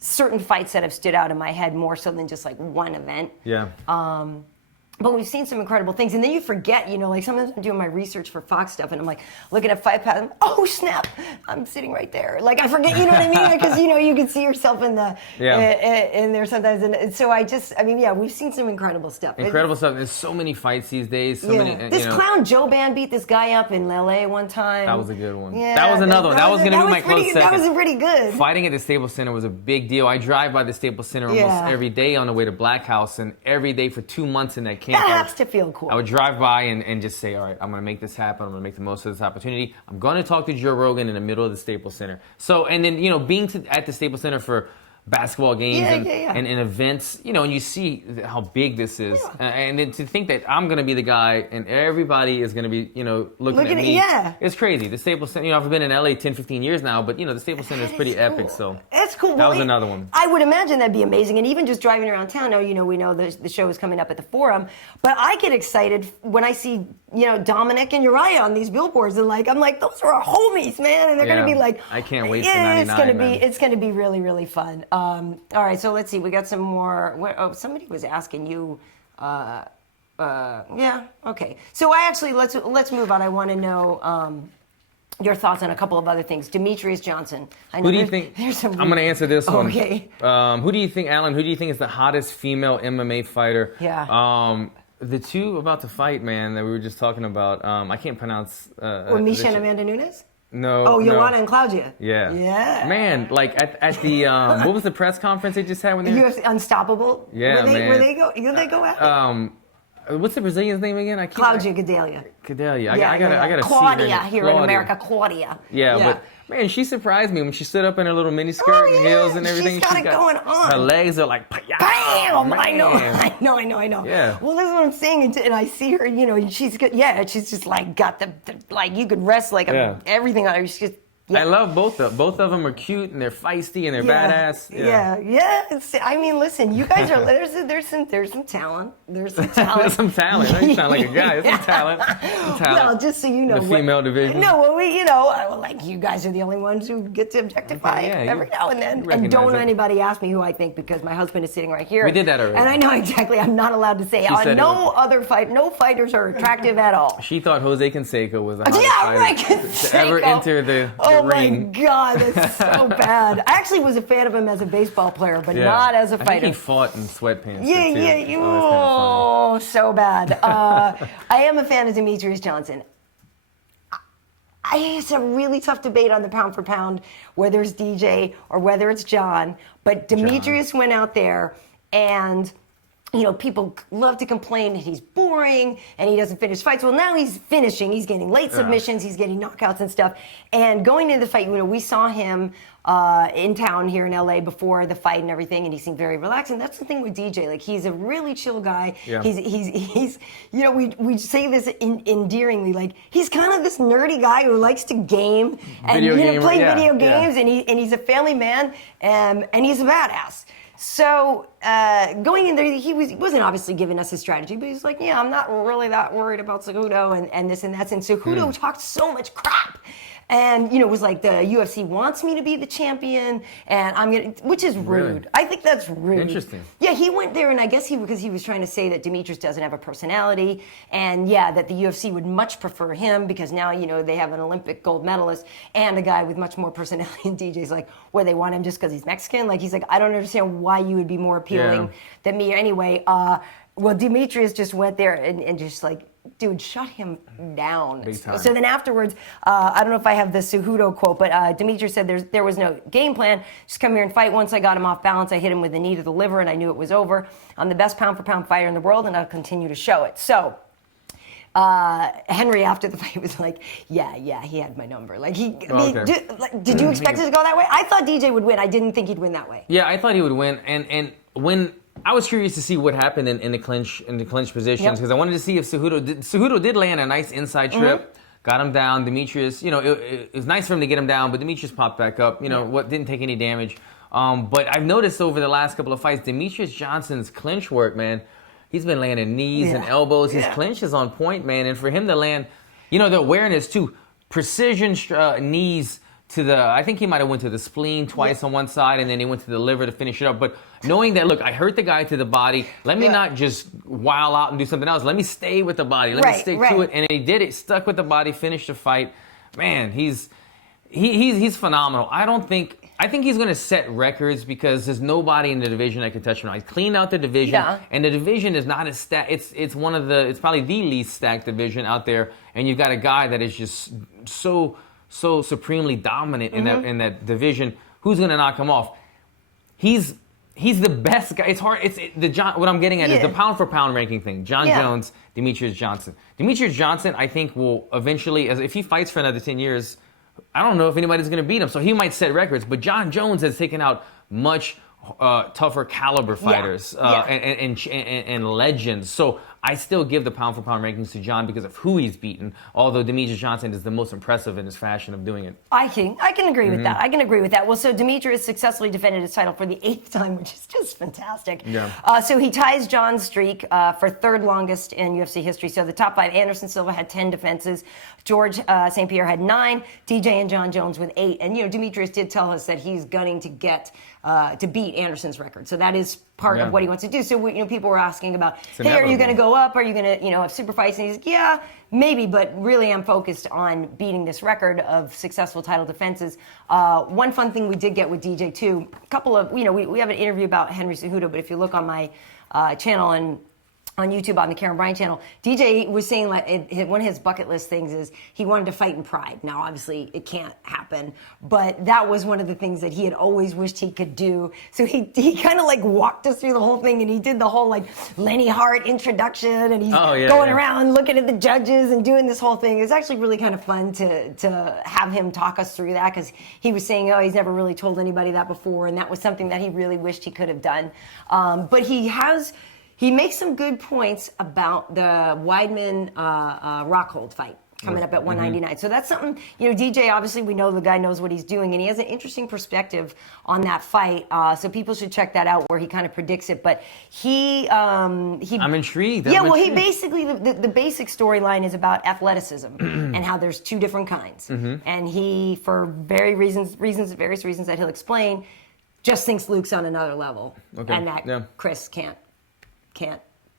certain fights that have stood out in my head more so than just like one event. Yeah. But we've seen some incredible things, and then you forget, like sometimes I'm doing my research for Fox stuff, and I'm like looking at fight paths. Oh snap! I'm sitting right there. Like I forget, you know what I mean? Because you can see yourself in there sometimes, and so we've seen some incredible stuff. There's so many fights these days. This clown Joe Ban beat this guy up in LA one time. That was a good one. Yeah, that was another one. That was going to be my close second. That was pretty good. Fighting at the Staples Center was a big deal. I drive by the Staples Center almost every day on the way to Black House, and every day for 2 months in that camp. That has to feel cool. I would drive by and just say, all right, I'm going to make this happen. I'm going to make the most of this opportunity. I'm going to talk to Joe Rogan in the middle of the Staples Center. So, and then, being at the Staples Center for basketball games and events, and you see how big this is. And then to think that I'm going to be the guy and everybody is going to be, looking at me. It's crazy. The Staples Center, I've been in LA 10, 15 years now, but, the Staples Center is pretty epic. So it's cool. That was another one. I would imagine that'd be amazing. And even just driving around town, we know the show is coming up at the Forum, but I get excited when I see, Dominic and Uriah on these billboards, and I'm like, those are our homies, man. And they're going to be like, I can't wait for 99, it's going to be really, really fun. All right, so let's see. We got some more. Somebody was asking you. Okay. So let's move on. I want to know your thoughts on a couple of other things. Demetrius Johnson. Who do you think? I'm going to answer this one. Okay. Who do you think, Alan? Who do you think is the hottest female MMA fighter? Yeah. The two about to fight, man, that we were just talking about. I can't pronounce. Misha and Amanda Nunes? No. Oh, Joanna and Claudia. Yeah. Yeah. Man, at the what was the press conference they just had when they were UFC Unstoppable? Yeah, man. Where they go at it? What's the Brazilian's name again? Claudia Gadelha. I gotta Claudia see her. here in America. Claudia. Yeah, but man, she surprised me when she stood up in her little mini skirt and heels and everything. She's got it going on. Her legs are like, bam! I know. Yeah. Well, that's what I'm saying, and I see her. She's good. Yeah, she's just got the you could rest everything on her. She's just. Yeah. I love both of them. Are cute and they're feisty and they're badass. Yeah. Listen, you guys are there's some talent. There's some talent. There's some talent. You sound like a guy. There's some talent. Well, just so you know, the female division. No, well, you guys are the only ones who get to objectify every now and then. And don't anybody ask me who I think, because my husband is sitting right here. We did that already. And I know exactly. I'm not allowed to say. No fighters are attractive at all. She thought Jose Canseco was the hottest fighter to ever enter the ring. Oh my God, that's so bad. I actually was a fan of him as a baseball player, but not as a fighter. I think he fought in sweatpants. Yeah. Oh, so bad. I am a fan of Demetrious Johnson. It's a really tough debate on the pound for pound, whether it's DJ or whether it's John. But Demetrious went out there and, people love to complain that he's boring and he doesn't finish fights. Well, now he's finishing. He's getting late submissions. He's getting knockouts and stuff. And going into the fight, we saw him in town here in LA before the fight and everything, and he seemed very relaxed. And that's the thing with DJ. Like, he's a really chill guy. Yeah. He's we say this endearingly, like, he's kind of this nerdy guy who likes to game and play video games, and he's a family man, and he's a badass. So going in there, he wasn't obviously giving us his strategy, but he's like, I'm not really that worried about Cejudo and this and that. And Cejudo talked so much crap. And, was like, the UFC wants me to be the champion, and which is rude. Really? I think that's rude. Interesting. Yeah, he went there, and I guess because he was trying to say that Demetrious doesn't have a personality, and that the UFC would much prefer him because now, they have an Olympic gold medalist and a guy with much more personality. And DJ's like, they want him just because he's Mexican? Like, he's like, I don't understand why you would be more appealing than me. Anyway, Demetrious just went there and just like, dude, shut him down. So then afterwards, I don't know if I have the Cejudo quote, but Demetrious said there was no game plan. Just come here and fight. Once I got him off balance, I hit him with a knee to the liver, and I knew it was over. I'm the best pound-for-pound fighter in the world, and I'll continue to show it. So Henry, after the fight, was like, yeah, he had my number. Like, did you expect it to go that way? I thought DJ would win. I didn't think he'd win that way. Yeah, I thought he would win. And when I was curious to see what happened in the clinch positions because I wanted to see if Cejudo did land a nice inside trip, got him down. Demetrious, it was nice for him to get him down, but Demetrious popped back up. What didn't take any damage. But I've noticed over the last couple of fights, Demetrious Johnson's clinch work, man, he's been landing knees and elbows. His clinch is on point, man. And for him to land, the awareness too, precision knees to the, I think he might have went to the spleen twice on one side, and then he went to the liver to finish it up. But knowing that, look, I hurt the guy to the body. Let me not just wow out and do something else. Let me stay with the body. Let me stick to it. And he did it. Stuck with the body. Finished the fight. Man, he's phenomenal. I think he's going to set records because there's nobody in the division that can touch him. I cleaned out the division, and the division is not as stacked. It's probably the least stacked division out there, and you've got a guy that is just so supremely dominant in that division. Who's going to knock him off? He's the best guy. It's hard. What I'm getting at is the pound for pound ranking thing. John Jones, Demetrious Johnson. Demetrious Johnson, I think, will eventually, if he fights for another 10 years, I don't know if anybody's going to beat him. So he might set records. But John Jones has taken out much tougher caliber fighters and legends. So I still give the pound for pound rankings to John because of who he's beaten. Although Demetrious Johnson is the most impressive in his fashion of doing it. I can agree with that. I can agree with that. Well, so Demetrious successfully defended his title for the 8th time, which is just fantastic. Yeah. So he ties John's streak for 3rd longest in UFC history. So the top 5: Anderson Silva had 10 defenses, George St. Pierre had 9, DJ and John Jones with 8. And Demetrious did tell us that he's gunning to get to beat Anderson's record. So that is part of what he wants to do. So people were asking about, hey, are you going to go up? Are you going to have super fights? And he's like, yeah, maybe, but really I'm focused on beating this record of successful title defenses. One fun thing we did get with DJ too, a couple of, we have an interview about Henry Cejudo, but if you look on my channel and on YouTube on the Karyn Bryant channel, DJ was saying like one of his bucket list things is he wanted to fight in Pride. Now, obviously, it can't happen, but that was one of the things that he had always wished he could do. So he kind of like walked us through the whole thing, and he did the whole like Lenny Hart introduction, and he's going around looking at the judges and doing this whole thing. It was actually really kind of fun to have him talk us through that because he was saying, he's never really told anybody that before, and that was something that he really wished he could have done. But he makes some good points about the Weidman Rockhold fight coming up at 199. So that's something, DJ, obviously we know the guy knows what he's doing, and he has an interesting perspective on that fight. So people should check that out where he kind of predicts it. But I'm intrigued. He basically, the basic storyline is about athleticism and how there's 2 different kinds. And he, for various reasons that he'll explain, just thinks Luke's on another level. And that Chris can't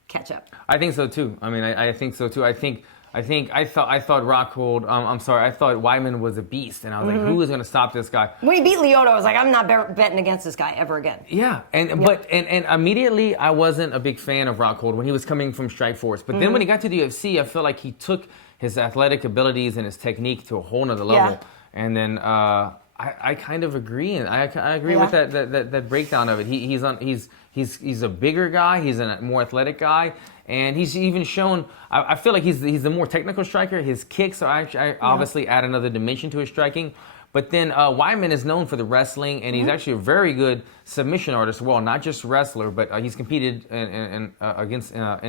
catch up. I think so too. I think so too. I think I thought Rockhold. I thought Wyman was a beast, and I was like, who is going to stop this guy? When he beat Lyoto, I was like, I'm not betting against this guy ever again. Yeah, and immediately I wasn't a big fan of Rockhold when he was coming from Strikeforce. But then when he got to the UFC, I feel like he took his athletic abilities and his technique to a whole nother level. Yeah. And then I kind of agree, and I agree with that breakdown of it. He's a bigger guy. He's a more athletic guy. And he's even shown, I feel like he's a more technical striker. His kicks are actually obviously add another dimension to his striking. But then Wyman is known for the wrestling, and he's actually a very good submission artist. Well, not just wrestler, but he's competed in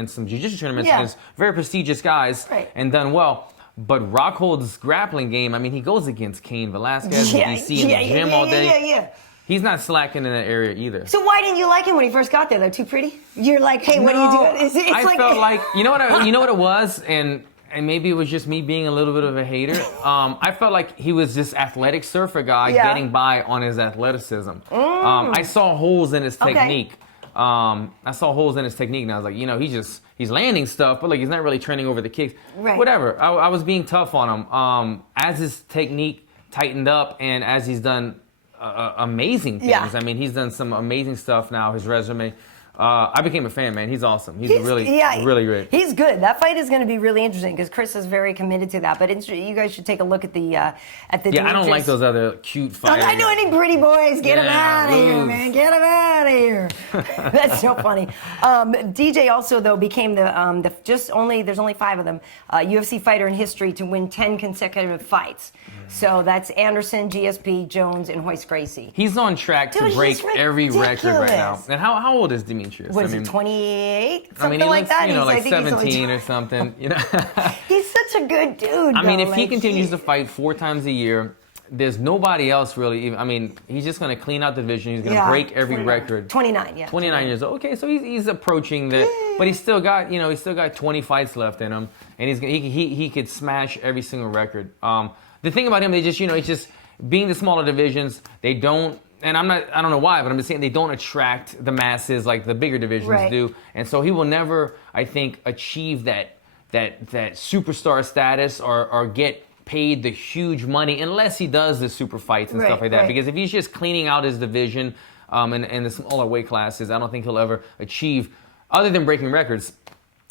some jiu-jitsu tournaments against very prestigious guys and done well. But Rockhold's grappling game, I mean, he goes against Cain Velasquez, and you see in the gym all day. He's not slacking in that area either. So why didn't you like him when he first got there? Though too pretty. You're like, hey, what are you doing? I felt like you know what it was, and maybe it was just me being a little bit of a hater. I felt like he was this athletic surfer guy getting by on his athleticism. I saw holes in his technique. And I was like, he's landing stuff, but like he's not really training over the kicks. Right. Whatever. I was being tough on him. As his technique tightened up, and as he's done amazing things. I mean, he's done some amazing stuff now. His resume. I became a fan, man. He's awesome. He's really great. He's good. That fight is going to be really interesting because Chris is very committed to that. But you guys should take a look at the. Yeah, I don't like those other cute fighters. I'm not doing any pretty boys. Get him out of here, man. Get him out of here. That's so funny. DJ also though became there's only 5 of them UFC fighter in history to win 10 consecutive fights. So that's Anderson, GSP, Jones, and Royce Gracie. He's on track to break every record right now. And how old is Demetrius? What is he, 28? Something like that? Like 17 or something. You know? He's such a good dude. I mean, if he continues to fight 4 times a year, there's nobody else really. I mean, he's just going to clean out the division. He's going to break every 29. record. 29, yeah. 29 years old. Okay, so he's approaching that, but he's still got 20 fights left in him, and he could smash every single record. The thing about him, it's just being the smaller divisions, they don't, and I don't know why, but I'm just saying they don't attract the masses like the bigger divisions do. And so he will never, I think, achieve that superstar status or get paid the huge money unless he does the super fights and stuff like that. Because if he's just cleaning out his division in the smaller weight classes, I don't think he'll ever achieve, other than breaking records,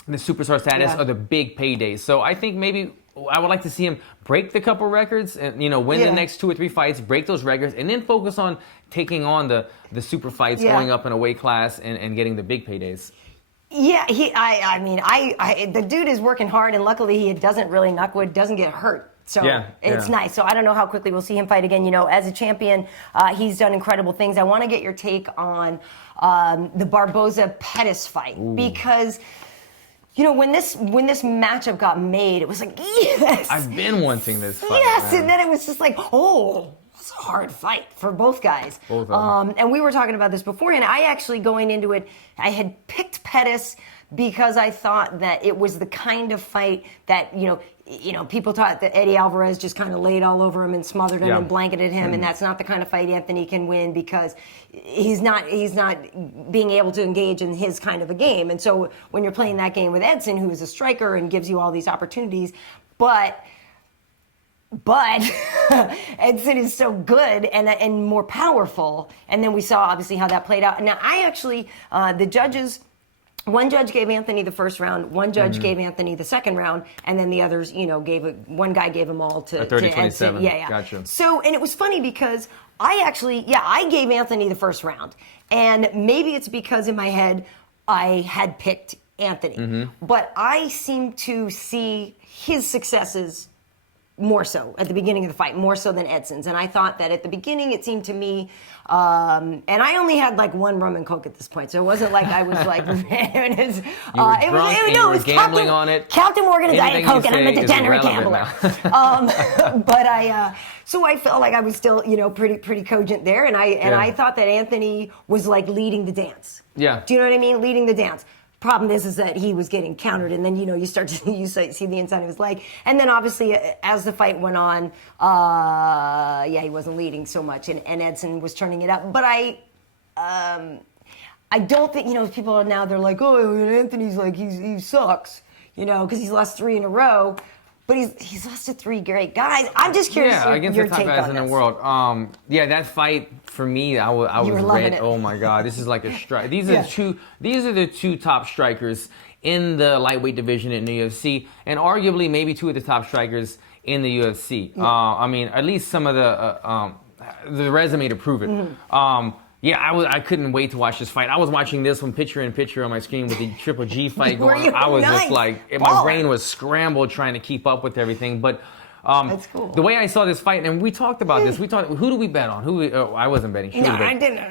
the superstar status or the big paydays. So I think maybe I would like to see him break the couple records and win the next 2 or 3 fights, break those records, and then focus on taking on the super fights, going up in a weight class and getting the big paydays. Yeah, the dude is working hard, and luckily he doesn't really doesn't get hurt. So it's nice. So I don't know how quickly we'll see him fight again. As a champion, he's done incredible things. I want to get your take on the Barboza-Pettis fight because. When this matchup got made, it was like, yes! I've been wanting this fight. Yes, man. And then it was just like, it's a hard fight for both guys. Both of them. And we were talking about this beforehand. I actually, going into it, I had picked Pettis because I thought that it was the kind of fight that, people thought that Eddie Alvarez just kind of laid all over him and smothered him and blanketed him, and that's not the kind of fight Anthony can win because he's not being able to engage in his kind of a game. And so when you're playing that game with Edson, who's a striker and gives you all these opportunities, but Edson is so good and more powerful. And then we saw obviously how that played out. Now I actually, the judges. One judge gave Anthony the first round, one judge gave Anthony the second round, and then the others, one guy gave them all to 30-27. Yeah. Gotcha. So, and it was funny because I gave Anthony the first round. And maybe it's because in my head I had picked Anthony. But I seem to see his successes more so at the beginning of the fight, more so than Edson's. And I thought that at the beginning it seemed to me, and I only had like 1 rum and coke at this point, so it wasn't like I was like, it was gambling on it. Captain Morgan and Diet Coke, and I'm a degenerate gambler. So I felt like I was still, pretty cogent there, and I thought that Anthony was like leading the dance. Yeah. Do you know what I mean? Leading the dance. Problem is that he was getting countered, and then you start to see the inside of his leg, and then obviously as the fight went on, he wasn't leading so much, and Edson was turning it up. But I don't think people are now they're like, oh, Anthony's like he sucks. because he's lost 3 in a row. But he's lost to 3 great guys. I'm just curious against your the top take guys on in this. the world. That fight for me, I was were loving red. it. Oh my God, this is like a strike. These are the 2 top strikers in the lightweight division in the UFC, and arguably maybe 2 of the top strikers in the UFC. Yeah. At least some of the resume to prove it. Mm-hmm. I couldn't wait to watch this fight. I was watching this one picture in picture on my screen with the Triple G fight Were going you? on. I was Nice. just like, Baller. my brain was scrambled trying to keep up with everything. But That's cool. the way I saw this fight, and we talked about this, who do we bet on? I wasn't betting. No, I didn't.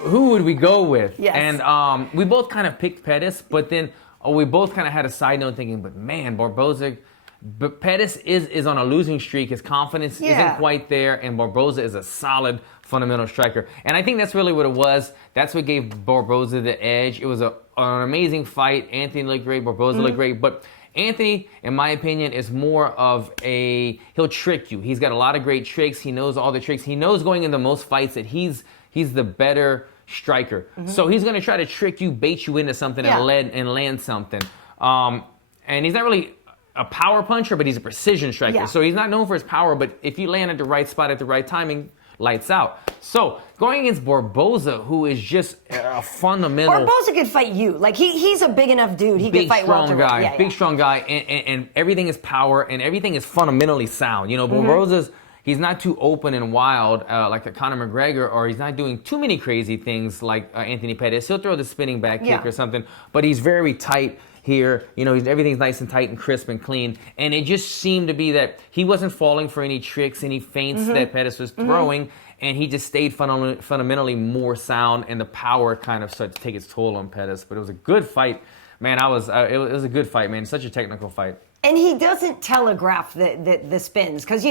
Who would we go with? Yes. And we both kind of picked Pettis, but then we both kind of had a side note thinking, but man, Barboza... But Pettis is on a losing streak. His confidence isn't quite there, and Barboza is a solid fundamental striker. And I think that's really what it was. That's what gave Barboza the edge. It was an amazing fight. Anthony looked great. Barboza looked great. But Anthony, in my opinion, is more of he'll trick you. He's got a lot of great tricks. He knows all the tricks. He knows going into most fights that he's the better striker. So he's going to try to trick you, bait you into something, and land something. And he's not really a power puncher, but he's a precision striker. Yeah. So he's not known for his power, but if you land at the right spot at the right timing, lights out. So going against Barboza, who is just a fundamental... Barboza could fight you. Like, he's a big enough dude. He could fight strong welterweight. guy, big strong guy, and everything is power, and everything is fundamentally sound. Barboza's... He's not too open and wild like a Conor McGregor, or he's not doing too many crazy things like Anthony Pettis. He'll throw the spinning back kick or something, but he's very tight here. Everything's nice and tight and crisp and clean. And it just seemed to be that he wasn't falling for any tricks, any feints that Pettis was throwing, and he just stayed fundamentally more sound, and the power kind of started to take its toll on Pettis. But it was a good fight. Man, it was a good fight, man. Such a technical fight. And he doesn't telegraph the spins, because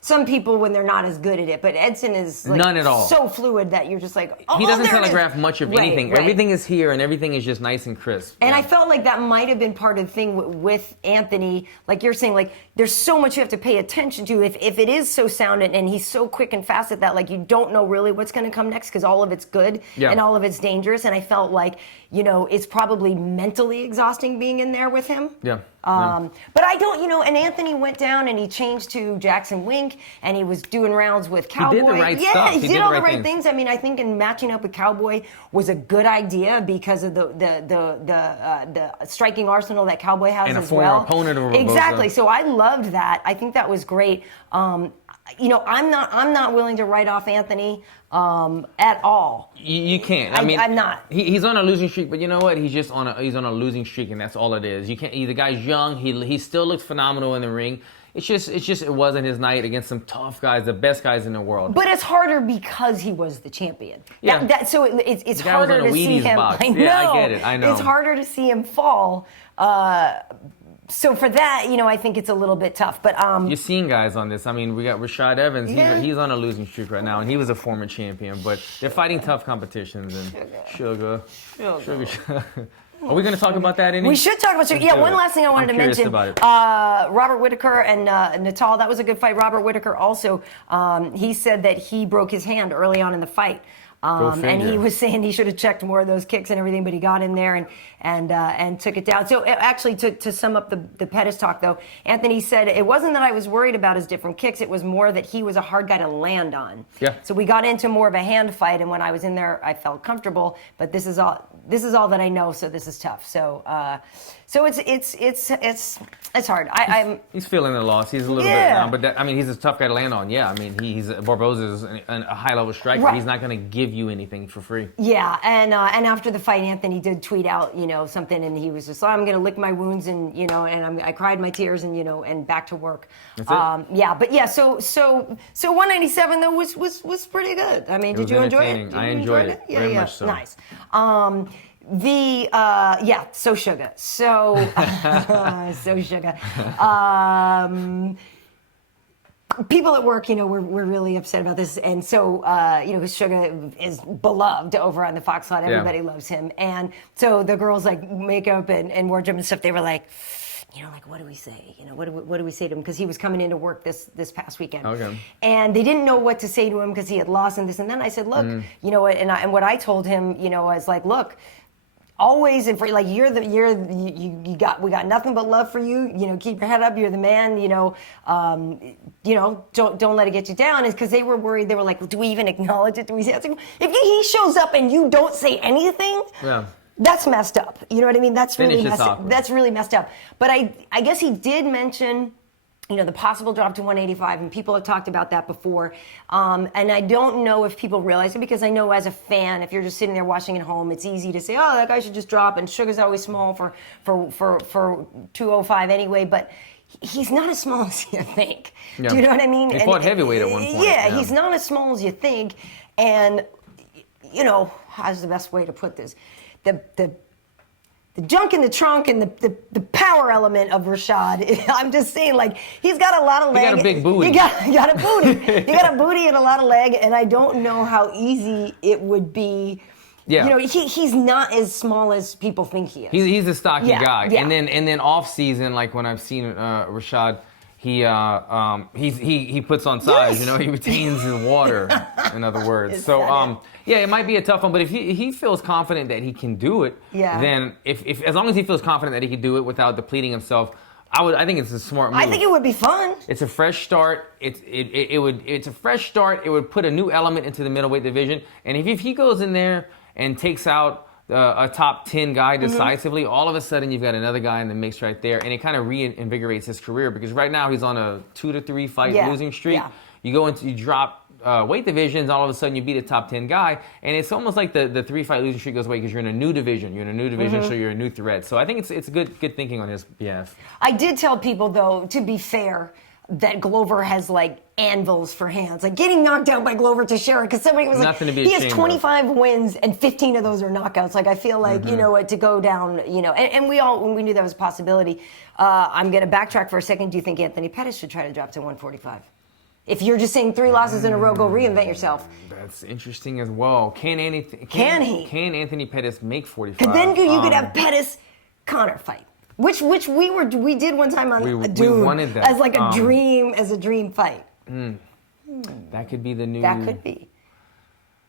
some people, when they're not as good at it, but Edson is like none at all. So fluid that you're just like, he doesn't telegraph much of anything. Right. Everything is here, and everything is just nice and crisp. And I felt like that might have been part of the thing with Anthony. Like you're saying, like there's so much you have to pay attention to. If it is so sound and he's so quick and fast at that, like you don't know really what's going to come next, because all of it's good and all of it's dangerous. And I felt like it's probably mentally exhausting being in there with him. Yeah. But I don't, and Anthony went down and he changed to Jackson Wink, and he was doing rounds with Cowboy. He did the right stuff. He did all the right things. I mean, I think in matching up with Cowboy was a good idea because of the striking arsenal that Cowboy has and as well. And a former opponent of Barboza. Exactly. So I loved that. I think that was great. I'm not willing to write off Anthony at all. You can't. I'm not. He's on a losing streak, but you know what? He's on a losing streak, and that's all it is. You can't. The guy's young. He still looks phenomenal in the ring. It's just it wasn't his night against some tough guys, the best guys in the world. But it's harder because he was the champion. Yeah. So it's The guy was harder in a to see Wheaties him. box. I know. Yeah, I get it. I know. It's harder to see him fall. So for that, I think it's a little bit tough. But you're seeing guys on this. I mean, we got Rashad Evans. He's on a losing streak right now, and he was a former champion. But they're fighting tough competitions. And Sugar. Are we going to talk about that? We should talk about Sugar. Yeah, one last thing I wanted to mention. About it. Robert Whittaker and Natal. That was a good fight. Robert Whittaker also, he said that he broke his hand early on in the fight. And he was saying he should have checked more of those kicks and everything, but he got in there and took it down. So actually, to sum up the Pettis talk, though, Anthony said it wasn't that I was worried about his different kicks. It was more that he was a hard guy to land on. Yeah. So we got into more of a hand fight, and when I was in there, I felt comfortable. But this is all that I know, so this is tough. So it's hard. He's feeling the loss. He's a little bit down, but he's a tough guy to land on. Yeah, Barboza is a high level striker. Right. He's not going to give you anything for free. Yeah, and after the fight, Anthony did tweet out, something, and he was just, I'm going to lick my wounds, and I cried my tears, and back to work. That's it. So 197 though was pretty good. I mean, did you enjoy it? I enjoyed it. Very much so. Nice. So Sugar. So Sugar. People at work, were really upset about this, and so Sugar is beloved over on the Fox lot. Everybody loves him, and so the girls like makeup and wardrobe and stuff. They were like, what do we say? What do we say to him? Because he was coming into work this past weekend. Okay. And they didn't know what to say to him because he had lost and this and then. I said, look, what I told him, I was like, look, always and for like we got nothing but love for you. You know, keep your head up. You're the man. You know, don't let it get you down. Is because they were worried. They were like, do we even acknowledge it? Do we say it? If he shows up and you don't say anything, that's messed up. You know what I mean? That's really messed up. That's really messed up. But I guess he did mention, you know, the possible drop to 185, and people have talked about that before. And I don't know if people realize it, because I know as a fan, if you're just sitting there watching at home, it's easy to say, oh, that guy should just drop, and Sugar's always small for 205 anyway, but he's not as small as you think. Yeah. Do you know what I mean? He fought heavyweight at one point. Yeah, he's not as small as you think. And, you know, how's the best way to put this? The junk in the trunk and the power element of Rashad. I'm just saying, like, he's got a lot of leg. He got a big booty. He got a booty. He got a booty and a lot of leg, and I don't know how easy it would be. Yeah. You know, he's not as small as people think he is. He's a stocky guy. Yeah. And then off season, like when I've seen Rashad, he puts on size. Yes. You know, he retains his water. In other words, so yeah, it might be a tough one. But if he feels confident that he can do it, then if as long as he feels confident that he can do it without depleting himself, I think it's a smart move. I think it would be fun. It's a fresh start. It's a fresh start. It would put a new element into the middleweight division. And if he goes in there and takes out a top 10 guy decisively, all of a sudden you've got another guy in the mix right there, and it kind of reinvigorates his career, because right now he's on a 2 to 3 fight losing streak. Yeah. You drop weight divisions, all of a sudden you beat a top 10 guy, and it's almost like the 3 fight losing streak goes away because you're in a new division. So you're a new threat. So I think it's good thinking on his behalf. I did tell people, though, to be fair, that Glover has like anvils for hands, like getting knocked out by Glover Teixeira, because somebody was nothing like, he has 25 wins and 15 of those are knockouts. Like, I feel like, you know what, to go down, you know, and we knew that was a possibility. I'm going to backtrack for a second. Do you think Anthony Pettis should try to drop to 145? If you're just saying 3 losses in a row, go reinvent yourself. That's interesting as well. Can Anthony Pettis make 45? And then you could have Pettis Conor fight. Which we did one time on we wanted that as like a dream fight. That could be the new. That could be.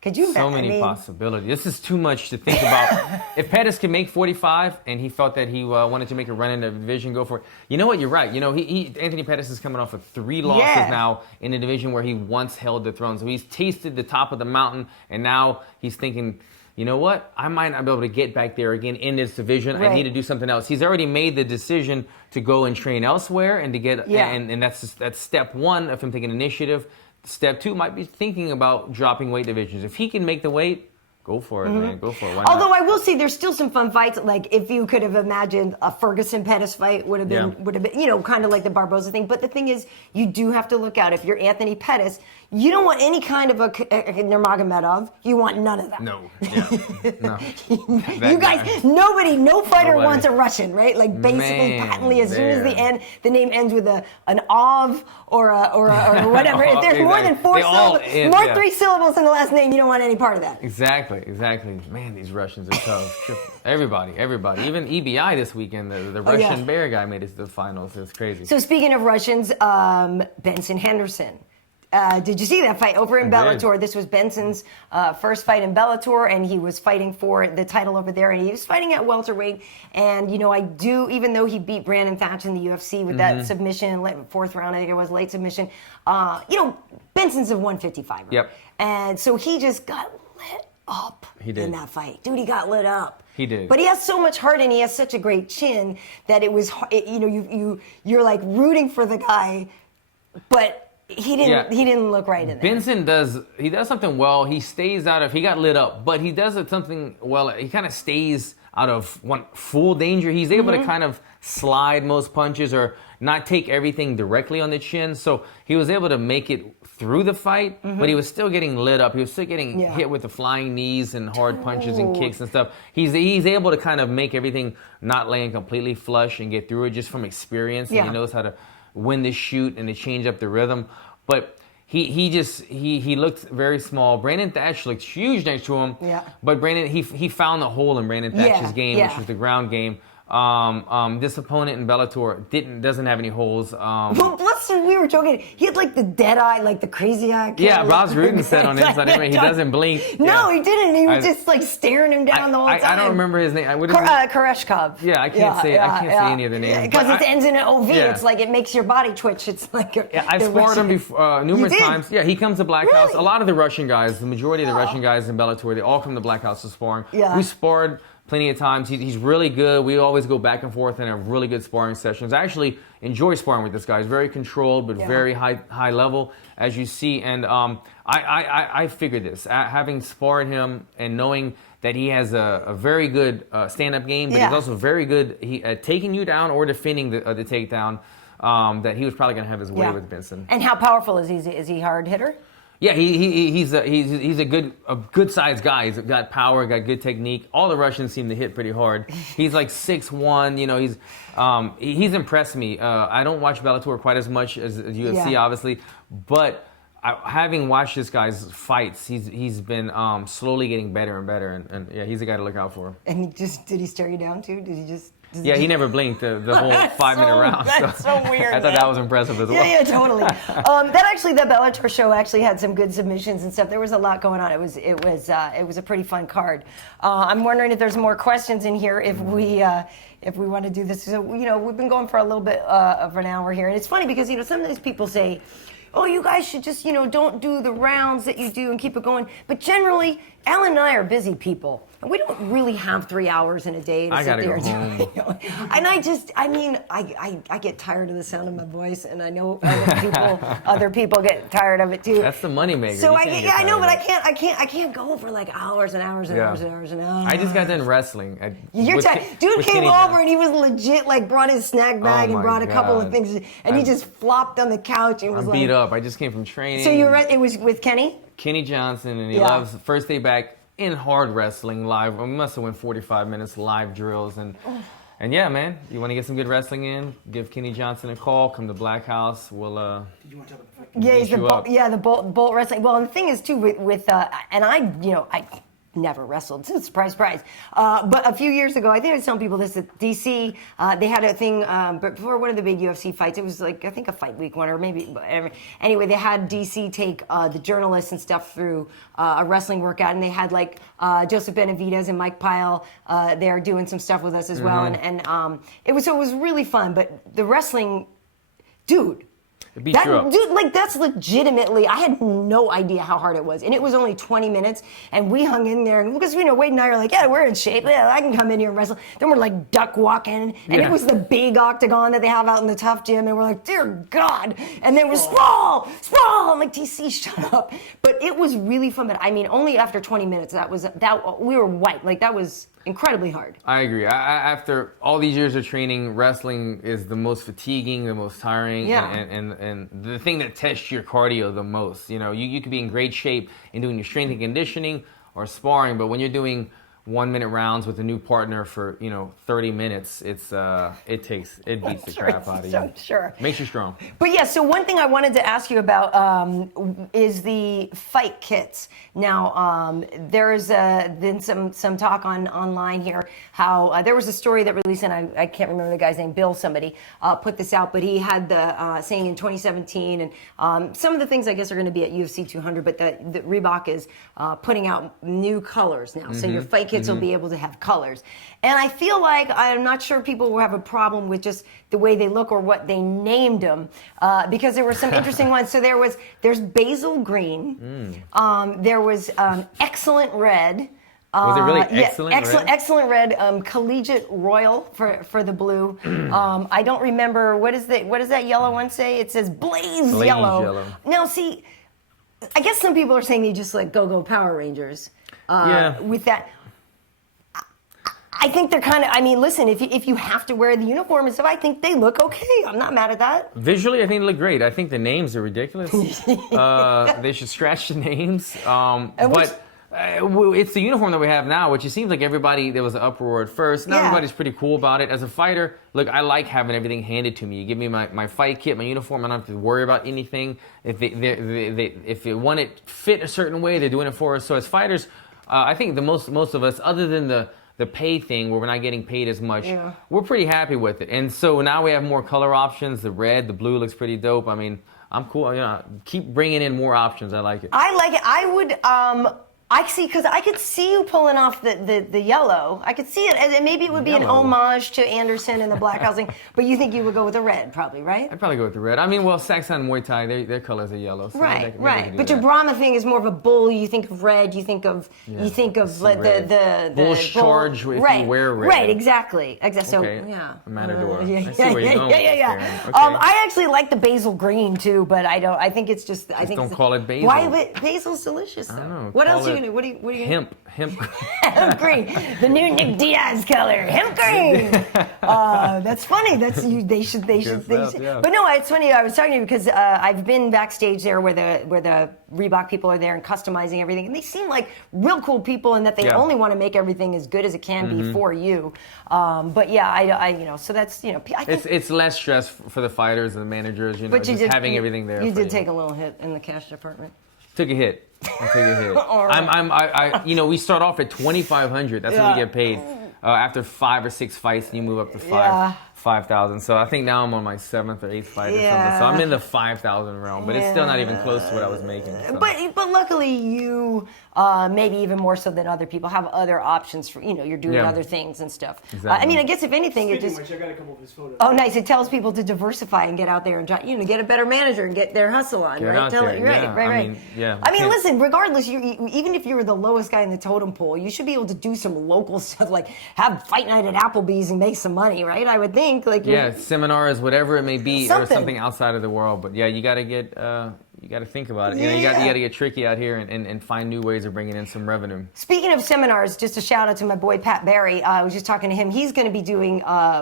Could you? So many possibilities. This is too much to think about. If Pettis can make 45 and he felt that he wanted to make a run in the division, go for it. You know what? You're right. You know, Anthony Pettis is coming off of 3 losses now in a division where he once held the throne. So he's tasted the top of the mountain, and now he's thinking, you know what? I might not be able to get back there again in this division. Right. I need to do something else. He's already made the decision to go and train elsewhere and to get and that's step 1 of him taking initiative. Step 2 might be thinking about dropping weight divisions. If he can make the weight, go for it, man. Go for it. Why not? Although I will say there's still some fun fights. Like, if you could have imagined a Ferguson Pettis fight would have been, you know, kind of like the Barboza thing. But the thing is, you do have to look out. If you're Anthony Pettis, you don't want any kind of a Nurmagomedov. You want none of that. No. Yeah. No. You guys, no fighter wants a Russian, right? Like, basically, patently, as soon as the name ends with an ov or whatever. If there's more than 4 syllables, 3 syllables in the last name, you don't want any part of that. Exactly. Man, these Russians are tough. Everybody. Even EBI this weekend, the Russian bear guy made it to the finals. It was crazy. So speaking of Russians, Benson Henderson. Did you see that fight over in Bellator? This was Benson's first fight in Bellator, and he was fighting for the title over there, and he was fighting at welterweight. And, you know, even though he beat Brandon Thatch in the UFC with that submission, 4th round, I think it was, late submission, you know, Benson's a 155er. Yep. And so he just got lit up in that fight. Dude, he got lit up. He did. But he has so much heart, and he has such a great chin that it was, you know, you're like rooting for the guy, but he didn't look right in there. Benson does something well. He stays out of, he got lit up, but he does something well. He kind of stays out of full danger. He's able to kind of slide most punches or not take everything directly on the chin. So he was able to make it through the fight, but he was still getting lit up. He was still getting hit with the flying knees and hard punches and kicks and stuff. He's able to kind of make everything not laying completely flush and get through it just from experience. And he knows how to win the shoot and to change up the rhythm. But he looked very small. Brandon Thatch looked huge next to him. Yeah. But Brandon he found the hole in Brandon Thatch's game, which was the ground game. This opponent in Bellator doesn't have any holes. Well, we were joking. He had like the dead eye, like the crazy eye. Yeah, Ross Rudin said on Inside MMA he doesn't blink. No, he didn't. He was just like staring him down the whole time. I don't remember his name. Koreshkov. Yeah, I can't say any of the names. Because it ends in an OV. Yeah. It's like it makes your body twitch. It's like I've sparred him before, numerous times. Yeah, he comes to Black House. Really? A lot of the Russian guys, the majority of the Russian guys in Bellator, they all come to Black House to sparring. Yeah. We sparred plenty of times. He's really good. We always go back and forth and have really good sparring sessions. I actually enjoy sparring with this guy. He's very controlled, but very high level, as you see. And I figured this. Having sparred him and knowing that he has a very good stand-up game, but he's also very good at taking you down or defending the takedown, that he was probably going to have his way with Benson. And how powerful is he? Is he a hard hitter? Yeah, he's a good sized guy. He's got power, got good technique. All the Russians seem to hit pretty hard. He's like 6'1". You know, he's impressed me. I don't watch Bellator quite as much as UFC, obviously, but having watched this guy's fights, he's been slowly getting better and better. And yeah, he's a guy to look out for. And did he stare you down too? Did he just? He never blinked the whole 5-minute round. That's so weird. I thought that was impressive as well. Yeah, totally. That Bellator show actually had some good submissions and stuff. There was a lot going on. It was a pretty fun card. I'm wondering if there's more questions in here if we want to do this. So we've been going for a little bit of an hour here, and it's funny because some of these people say, oh, you guys should just don't do the rounds that you do and keep it going. But generally, Alan and I are busy people. And we don't really have 3 hours in a day to sit there. I gotta go home. And I get tired of the sound of my voice, and I know other people get tired of it too. That's the money maker. So I know, but I can't go for like hours and hours and hours and hours and hours. I just got done wrestling. Dude came over and he was legit brought his snack bag and brought a couple of things, and he just flopped on the couch and was I'm beat up. I just came from training. So it was with Kenny? Kenny Johnson, and he loves first day back in hard wrestling live. We must have went 45 minutes live drills and yeah, man, you want to get some good wrestling in? Give Kenny Johnson a call. Come to Black House. We'll Did you want to talk about the the bolt wrestling. Well, and the thing is too with and I never wrestled. Surprise, surprise. But a few years ago, I think I was telling people this at DC. They had a thing before one of the big UFC fights. It was like I think a fight week one or maybe. Anyway, they had DC take the journalists and stuff through a wrestling workout, and they had like Joseph Benavidez and Mike Pyle there doing some stuff with us as well, and it was really fun. But the wrestling, dude. Dude, that's legitimately, I had no idea how hard it was. And it was only 20 minutes, and we hung in there. And because, Wade and I are like, yeah, we're in shape. Yeah, I can come in here and wrestle. Then we're like duck walking, and it was the big octagon that they have out in the Tough Gym, and we're like, dear God. And then we're sprawl. I'm like, TC, shut up. But it was really fun. But only after 20 minutes, we were white. Like, that was incredibly hard. I agree. After all these years of training, wrestling is the most fatiguing, the most tiring, and the thing that tests your cardio the most. You could be in great shape in doing your strength and conditioning or sparring, but when you're doing 1-minute rounds with a new partner for 30 minutes, it beats the crap out of you. Sure. Makes you strong. But yeah, so one thing I wanted to ask you about is the fight kits. Now, there's been some talk online here how there was a story that released, and I can't remember the guy's name, Bill somebody put this out, but he had the saying in 2017, and some of the things I guess are going to be at UFC 200, but the Reebok is putting out new colors now. So your fight kits will be able to have colors. And I feel like, I'm not sure people will have a problem with just the way they look or what they named them, because there were some interesting ones. So there's basil green, there was excellent red. Was it really excellent red? Excellent red, collegiate royal for the blue. I don't remember, what does that yellow one say? It says blaze yellow. Now see, I guess some people are saying they just like go Power Rangers with that. I think they're kind of, listen, if you have to wear the uniform and stuff, I think they look okay. I'm not mad at that. Visually, I think they look great. I think the names are ridiculous. They should scratch the names. It's the uniform that we have now, which it seems like there was an uproar at first. Now everybody's pretty cool about it. As a fighter, look, I like having everything handed to me. You give me my fight kit, my uniform, I don't have to worry about anything. If they want it fit a certain way, they're doing it for us. So as fighters, I think most of us, other than the the pay thing where we're not getting paid as much. Yeah. We're pretty happy with it. And so now we have more color options. The red, the blue looks pretty dope. I mean, I'm cool. You know, keep bringing in more options. I like it. I like it. I would. Because I could see you pulling off the yellow. I could see it, and maybe it would be an homage to Anderson and the black housing. But you think you would go with the red, probably, right? I'd probably go with the red. I mean, well, Saxon and Muay Thai, their colors are yellow. So Right, maybe right. But do your that. Brahma thing is more of a bull. You think of red. You think of like the Bull's charge if you wear red. Right, exactly. So Okay. yeah, A matador. yeah, I see where you're going with this, yeah. Karyn. Okay. I actually like the basil green too, but I don't. I think it's just. I think don't it's- call it basil. Why? But basil's delicious though. I don't know. What Call else are you it gonna? What are you gonna? Hemp. Hemp green, the new Nick Diaz color, hemp green. That's funny. That's you. They should. stuff, yeah. But no, it's funny. I was talking to you because I've been backstage there where the Reebok people are there and customizing everything, and they seem like real cool people, and that they only want to make everything as good as it can be for you. But yeah, I so that's I think, It's less stress for the fighters and the managers, but just having everything there. You for did take a little hit in the cash department. Took a hit. I took a hit. All right. We start off at 2,500. That's what we get paid. After 5 or 6 fights, and you move up to 5,000. So I think now I'm on my 7th or 8th fight or something. So I'm in the 5,000 realm, but it's still not even close to what I was making. So. But luckily you maybe even more so than other people have other options for you're doing other things and stuff. Exactly. I mean, I guess if anything, it Speaking just of which, I got a couple of his photos. oh nice. It tells people to diversify and get out there and try, get a better manager and get their hustle on. Get right? out there, Right. I mean, yeah. I mean, listen. Regardless, even if you were the lowest guy in the totem pole, you should be able to do some local stuff like have fight night at Applebee's and make some money, right? I would think seminars, whatever it may be, or Something. something outside of the world. But yeah, you got to get. You got to think about it. You got to get tricky out here and find new ways of bringing in some revenue. Speaking of seminars, just a shout out to my boy Pat Barry. I was just talking to him. He's going to be doing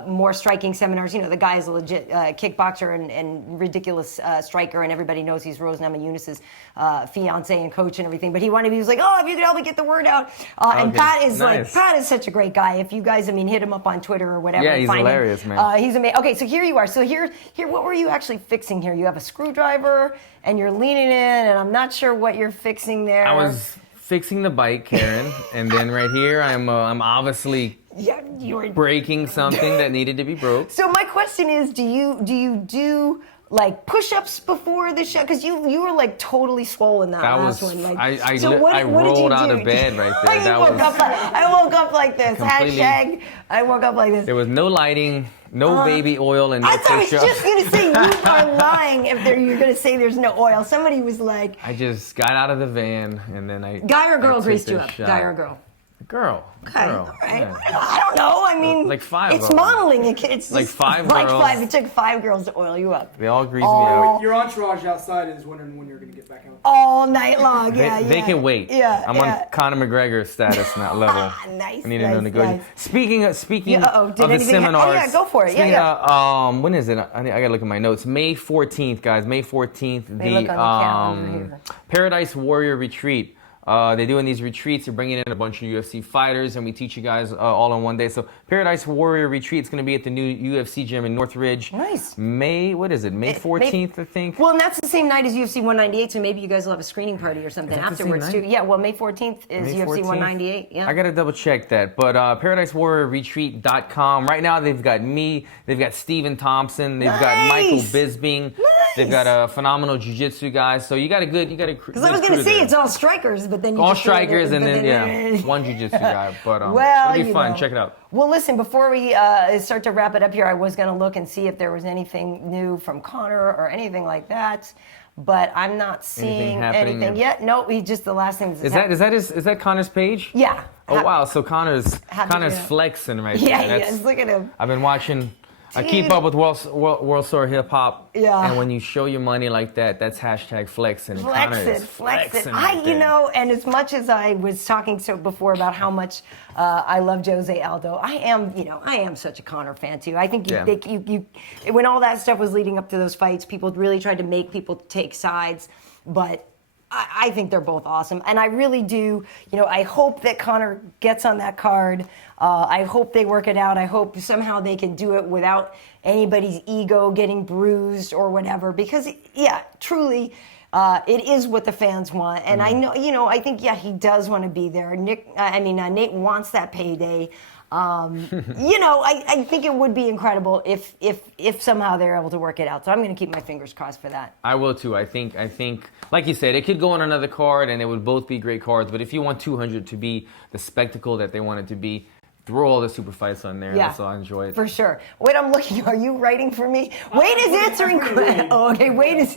more striking seminars. The guy is a legit kickboxer and ridiculous striker, and everybody knows he's Rose Namajunas' fiance and coach and everything. But he was like, oh, if you could help me get the word out. And Pat is Pat is such a great guy. If you guys, hit him up on Twitter or whatever. Yeah, he's hilarious, man. He's amazing. Okay, so here you are. So here, what were you actually fixing here? You have a screwdriver and you're leaning in, and I'm not sure what you're fixing there. I was fixing the bike, Karyn, and then right here I'm obviously breaking something that needed to be broke. So my question is, do you do like push-ups before the show? Because you were like totally swollen that last one. Like, I what did you rolled out do? of bed right there. I woke up like this. Completely- Hashtag, I woke up like this. There was no lighting, no baby oil, and no I thought I was push-ups. just going to say you are lying if you're going to say there's no oil. Somebody was like... I just got out of the van, and then I... Guy or girl I took greased you this up? shot. Guy or girl? Girl. Okay, Girl. all right. Yeah. I don't know. I mean, Like 5 It's of them. modeling. It's Like just 5 like girls. 5. It took 5 girls to oil you up. They all greased me out. Your entourage outside is wondering when you're going to get back out. All night long. They can wait. Yeah, I'm on Conor McGregor status now level. Nice. I need to know the good. Nice. Speaking of Did the anything seminars. Oh yeah, go for it. speaking Yeah. of, when is it? I gotta look at my notes. May 14th, guys. May 14th. They look on the calendar here. Paradise Warrior Retreat. They're doing these retreats. They're bringing in a bunch of UFC fighters, and we teach you guys all in one day. So Paradise Warrior Retreat is going to be at the new UFC gym in Northridge. Nice. May 14th, I think. Well, and that's the same night as UFC 198, so maybe you guys will have a screening party or something Is that the same afterwards too. night? Yeah, well, May 14th is May UFC 14th? 198. Yeah. I got to double check that. But ParadiseWarriorRetreat.com. Right now, they've got me. They've got Steven Thompson. They've got Michael Bisping. They've got a phenomenal jiu-jitsu guy. So you got a good Because I was going to say it's all strikers, but then you all just strikers and then one jiu-jitsu guy. But well, it'll be fun. Check it out. Well, listen, before we start to wrap it up here, I was going to look and see if there was anything new from Conor or anything like that. But I'm not seeing anything yet. No, he just the last thing Is that Conor's page? Yeah. Oh wow, so Conor's yeah. flexing right Yeah, there. he is. Look at him. I've been watching. I keep Dude. up with World Star Hip Hop. Yeah. And when you show your money like that, that's hashtag flexing. And Conor is Flexing. right there. And as much as I was talking before about how much I love Jose Aldo, I am such a Conor fan too. I think when all that stuff was leading up to those fights, people really tried to make people take sides, but I think they're both awesome. And I really do, I hope that Conor gets on that card. I hope they work it out. I hope somehow they can do it without anybody's ego getting bruised or whatever. Because, yeah, truly, it is what the fans want, and I know, I think he does want to be there. Nate wants that payday. I think it would be incredible if somehow they're able to work it out. So I'm going to keep my fingers crossed for that. I will too. I think, like you said, it could go on another card, and it would both be great cards. But if you want 200 to be the spectacle that they want it to be, throw all the super fights on there. Yeah, that's all I enjoy it. For sure. Wait, I'm looking. Are you writing for me? Wade is answering. Oh, okay. Wade is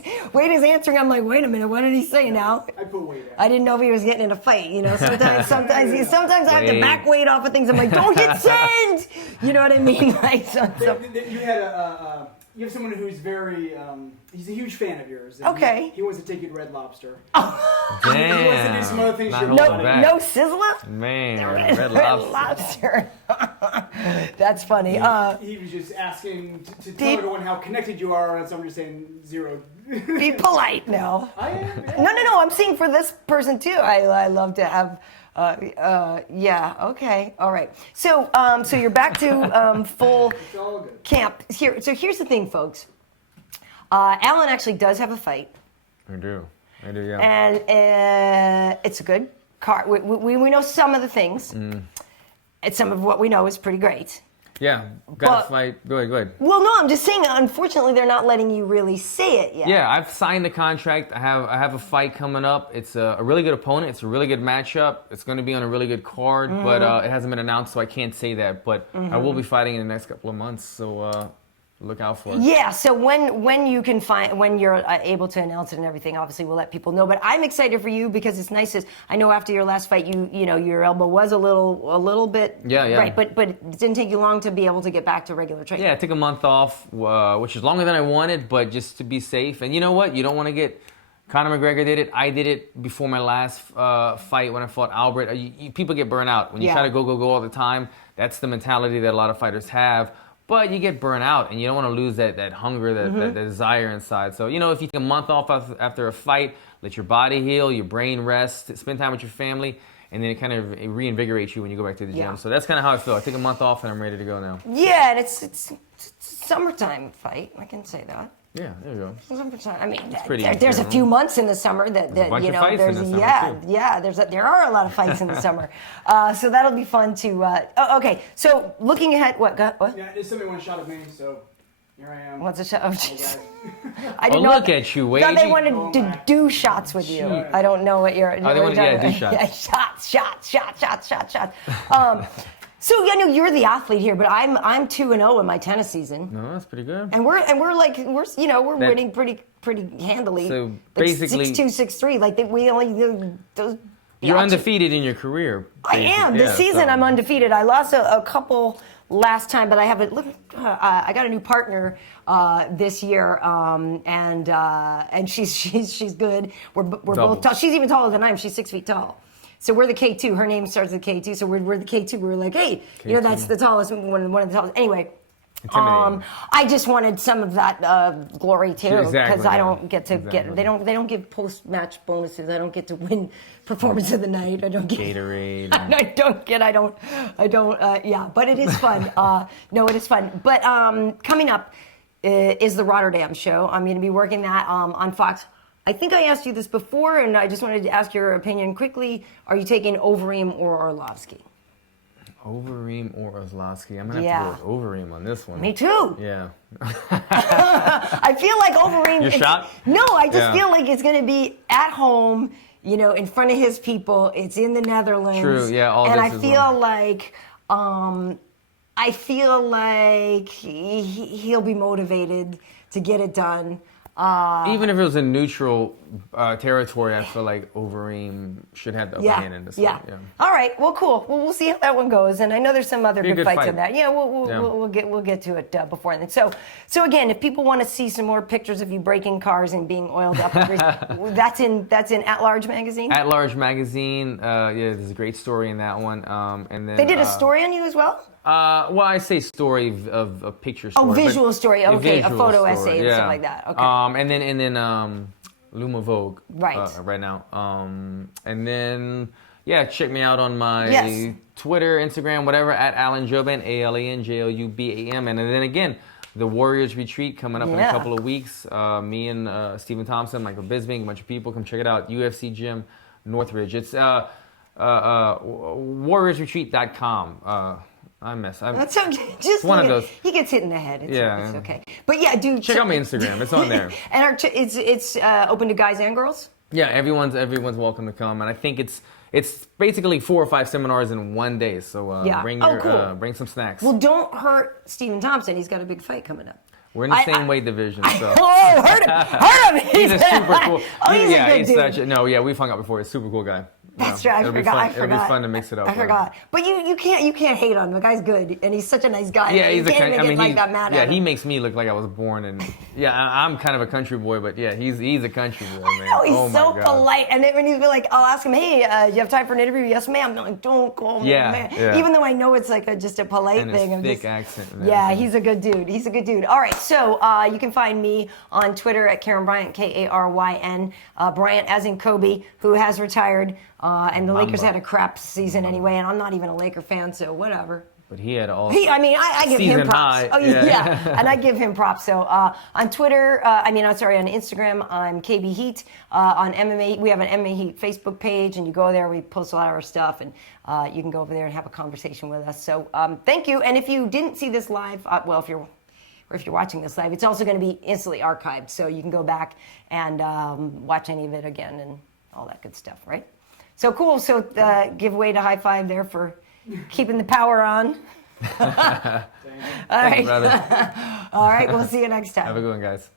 answering. I'm like, wait a minute. What did he say now? I put Wade out. I didn't know if he was getting in a fight. Sometimes I have to back Wade off of things. I'm like, don't hit send. You know what I mean? Like, you have someone who's very, he's a huge fan of yours. Okay. He wants to take you to Red Lobster. Damn. He wants to do some other things. No Sizzler? Man, Red Lobster. That's funny. He was just asking to tell everyone how connected you are, and so I'm just saying 0. Be polite now. I am. No. I'm saying for this person too. I love to have. Yeah. Okay. All right. So you're back to full camp here. So here's the thing, folks. Alan actually does have a fight. I do. Yeah. And it's a good card. We know some of the things. And some of what we know is pretty great. Yeah, got to fight. Go ahead. Well, no, I'm just saying, unfortunately, they're not letting you really say it yet. Yeah, I've signed the contract. I have a fight coming up. It's a really good opponent. It's a really good matchup. It's going to be on a really good card, but it hasn't been announced, so I can't say that. But I will be fighting in the next couple of months, so look out for it. Yeah, so when you're able to announce it and everything, obviously we'll let people know. But I'm excited for you because it's nice. I know after your last fight, your elbow was a little bit right, but it didn't take you long to be able to get back to regular training. Yeah, I took a month off, which is longer than I wanted, but just to be safe. And you know what? You don't want to get. Conor McGregor did it. I did it before my last fight when I fought Albert. People get burnt out when you try to go all the time. That's the mentality that a lot of fighters have. But you get burnt out, and you don't want to lose that hunger, that desire inside. So, if you take a month off after a fight, let your body heal, your brain rest, spend time with your family, and then it kind of reinvigorates you when you go back to the gym. So that's kind of how I feel. I take a month off, and I'm ready to go now. Yeah, and it's summertime fight. I can say that. Yeah, there you go. Summertime. I mean, there's there's a few months in the summer that there are a lot of fights in the summer. So that'll be fun to. Okay, so looking ahead, what? Yeah, it's somebody one shot of me, so here I am. What's a shot? Oh, jeez. Look at you, Wade. No, they wanted to do shots with you. I don't know what you're. They wanted to do shots. Shots. So I know you're the athlete here, but I'm 2-0 in my tennis season. No, that's pretty good. And we're winning pretty handily. So basically, 6-2, 6-3. Like we only those. You're undefeated in your career. I am. This season I'm undefeated. I lost a couple last time, but I have I got a new partner this year, and she's good. We're both tall. She's even taller than I am. She's 6 feet tall. So we're the K2. Her name starts with K2. So we're the K2. We're like, hey, K2. That's the tallest, one of the tallest. Anyway, I just wanted some of that glory too, because I don't get to get. They don't give post-match bonuses. I don't get to win performance of the night. I don't get Gatorade. I don't. Yeah, but it is fun. No, it is fun. But coming up is the Rotterdam show. I'm going to be working that on Fox. I think I asked you this before, and I just wanted to ask your opinion quickly. Are you taking Overeem or Arlovsky? Overeem or Arlovsky? I'm going to have to go with Overeem on this one. Me too. Yeah. I feel like Overeem... Your shot? No, I just feel like it's going to be at home, in front of his people. It's in the Netherlands. True, yeah. And I feel like he'll be motivated to get it done. Even if it was in neutral territory, I feel like Overeem should have the upper hand in this one. Yeah. All right. Well, cool. Well, we'll see how that one goes. And I know there's some other good fights in that. Yeah. We'll get to it before then. So again, if people want to see some more pictures of you breaking cars and being oiled up, that's in At Large magazine. At Large magazine. There's a great story in that one. And then they did a story on you as well. Well, I say story of a picture story. Oh, visual story. Okay, a photo story, essay and stuff like that. Okay. And then Luma Vogue. Right. Right now. And then check me out on my Twitter, Instagram, whatever, at Alan Jouban, ALANJOUBAM. And then again, the Warriors Retreat coming up in a Yeah. couple of weeks. Me and Stephen Thompson, Michael Bisping, a bunch of people. Come check it out. UFC Gym, Northridge. It's warriorsretreat.com. That's okay. Just one of those. He gets hit in the head. It's okay. But yeah, dude. Check out my Instagram. It's on there. And it's open to guys and girls? Yeah, everyone's welcome to come, and I think it's basically 4 or 5 seminars in one day. So cool. Bring some snacks. Well, don't hurt Stephen Thompson. He's got a big fight coming up. We're in the same weight division. So. Oh, hurt him! He's a super cool. Oh, he's a good dude. We've hung out before. He's a super cool guy. That's right. I forgot. It'll be fun to mix it up. I forgot. But you can't hate on him. The guy's good, and he's such a nice guy. Yeah, he's you can't even get like that mad at him. he makes me look like I was born in. Yeah, I'm kind of a country boy, but yeah, he's a country boy, man. Oh, he's my so God. polite. And then when he's like, I'll ask him, hey, do you have time for an interview? Yes, ma'am. I'm like, don't call me man. Yeah. Even though I know it's like just a polite And thing. his thick accent. And yeah, everything. he's a good dude. He's a good dude. All right, so you can find me on Twitter at Karyn Bryant, Karyn. Bryant as in Kobe, who has retired. And the Lakers had a crap season anyway, and I'm not even a Laker fan, so whatever. But he had all. I give him props. High. Oh yeah, and I give him props. So on Twitter, on Instagram, I'm KB Heat. On MMA, we have an MMA Heat Facebook page, and you go there. We post a lot of our stuff, and you can go over there and have a conversation with us. So thank you. And if you didn't see this live, if you're watching this live, it's also going to be instantly archived, so you can go back and watch any of it again and all that good stuff, right? So cool. So give way to high five there for keeping the power on. All right. Brother. All right. We'll see you next time. Have a good one, guys.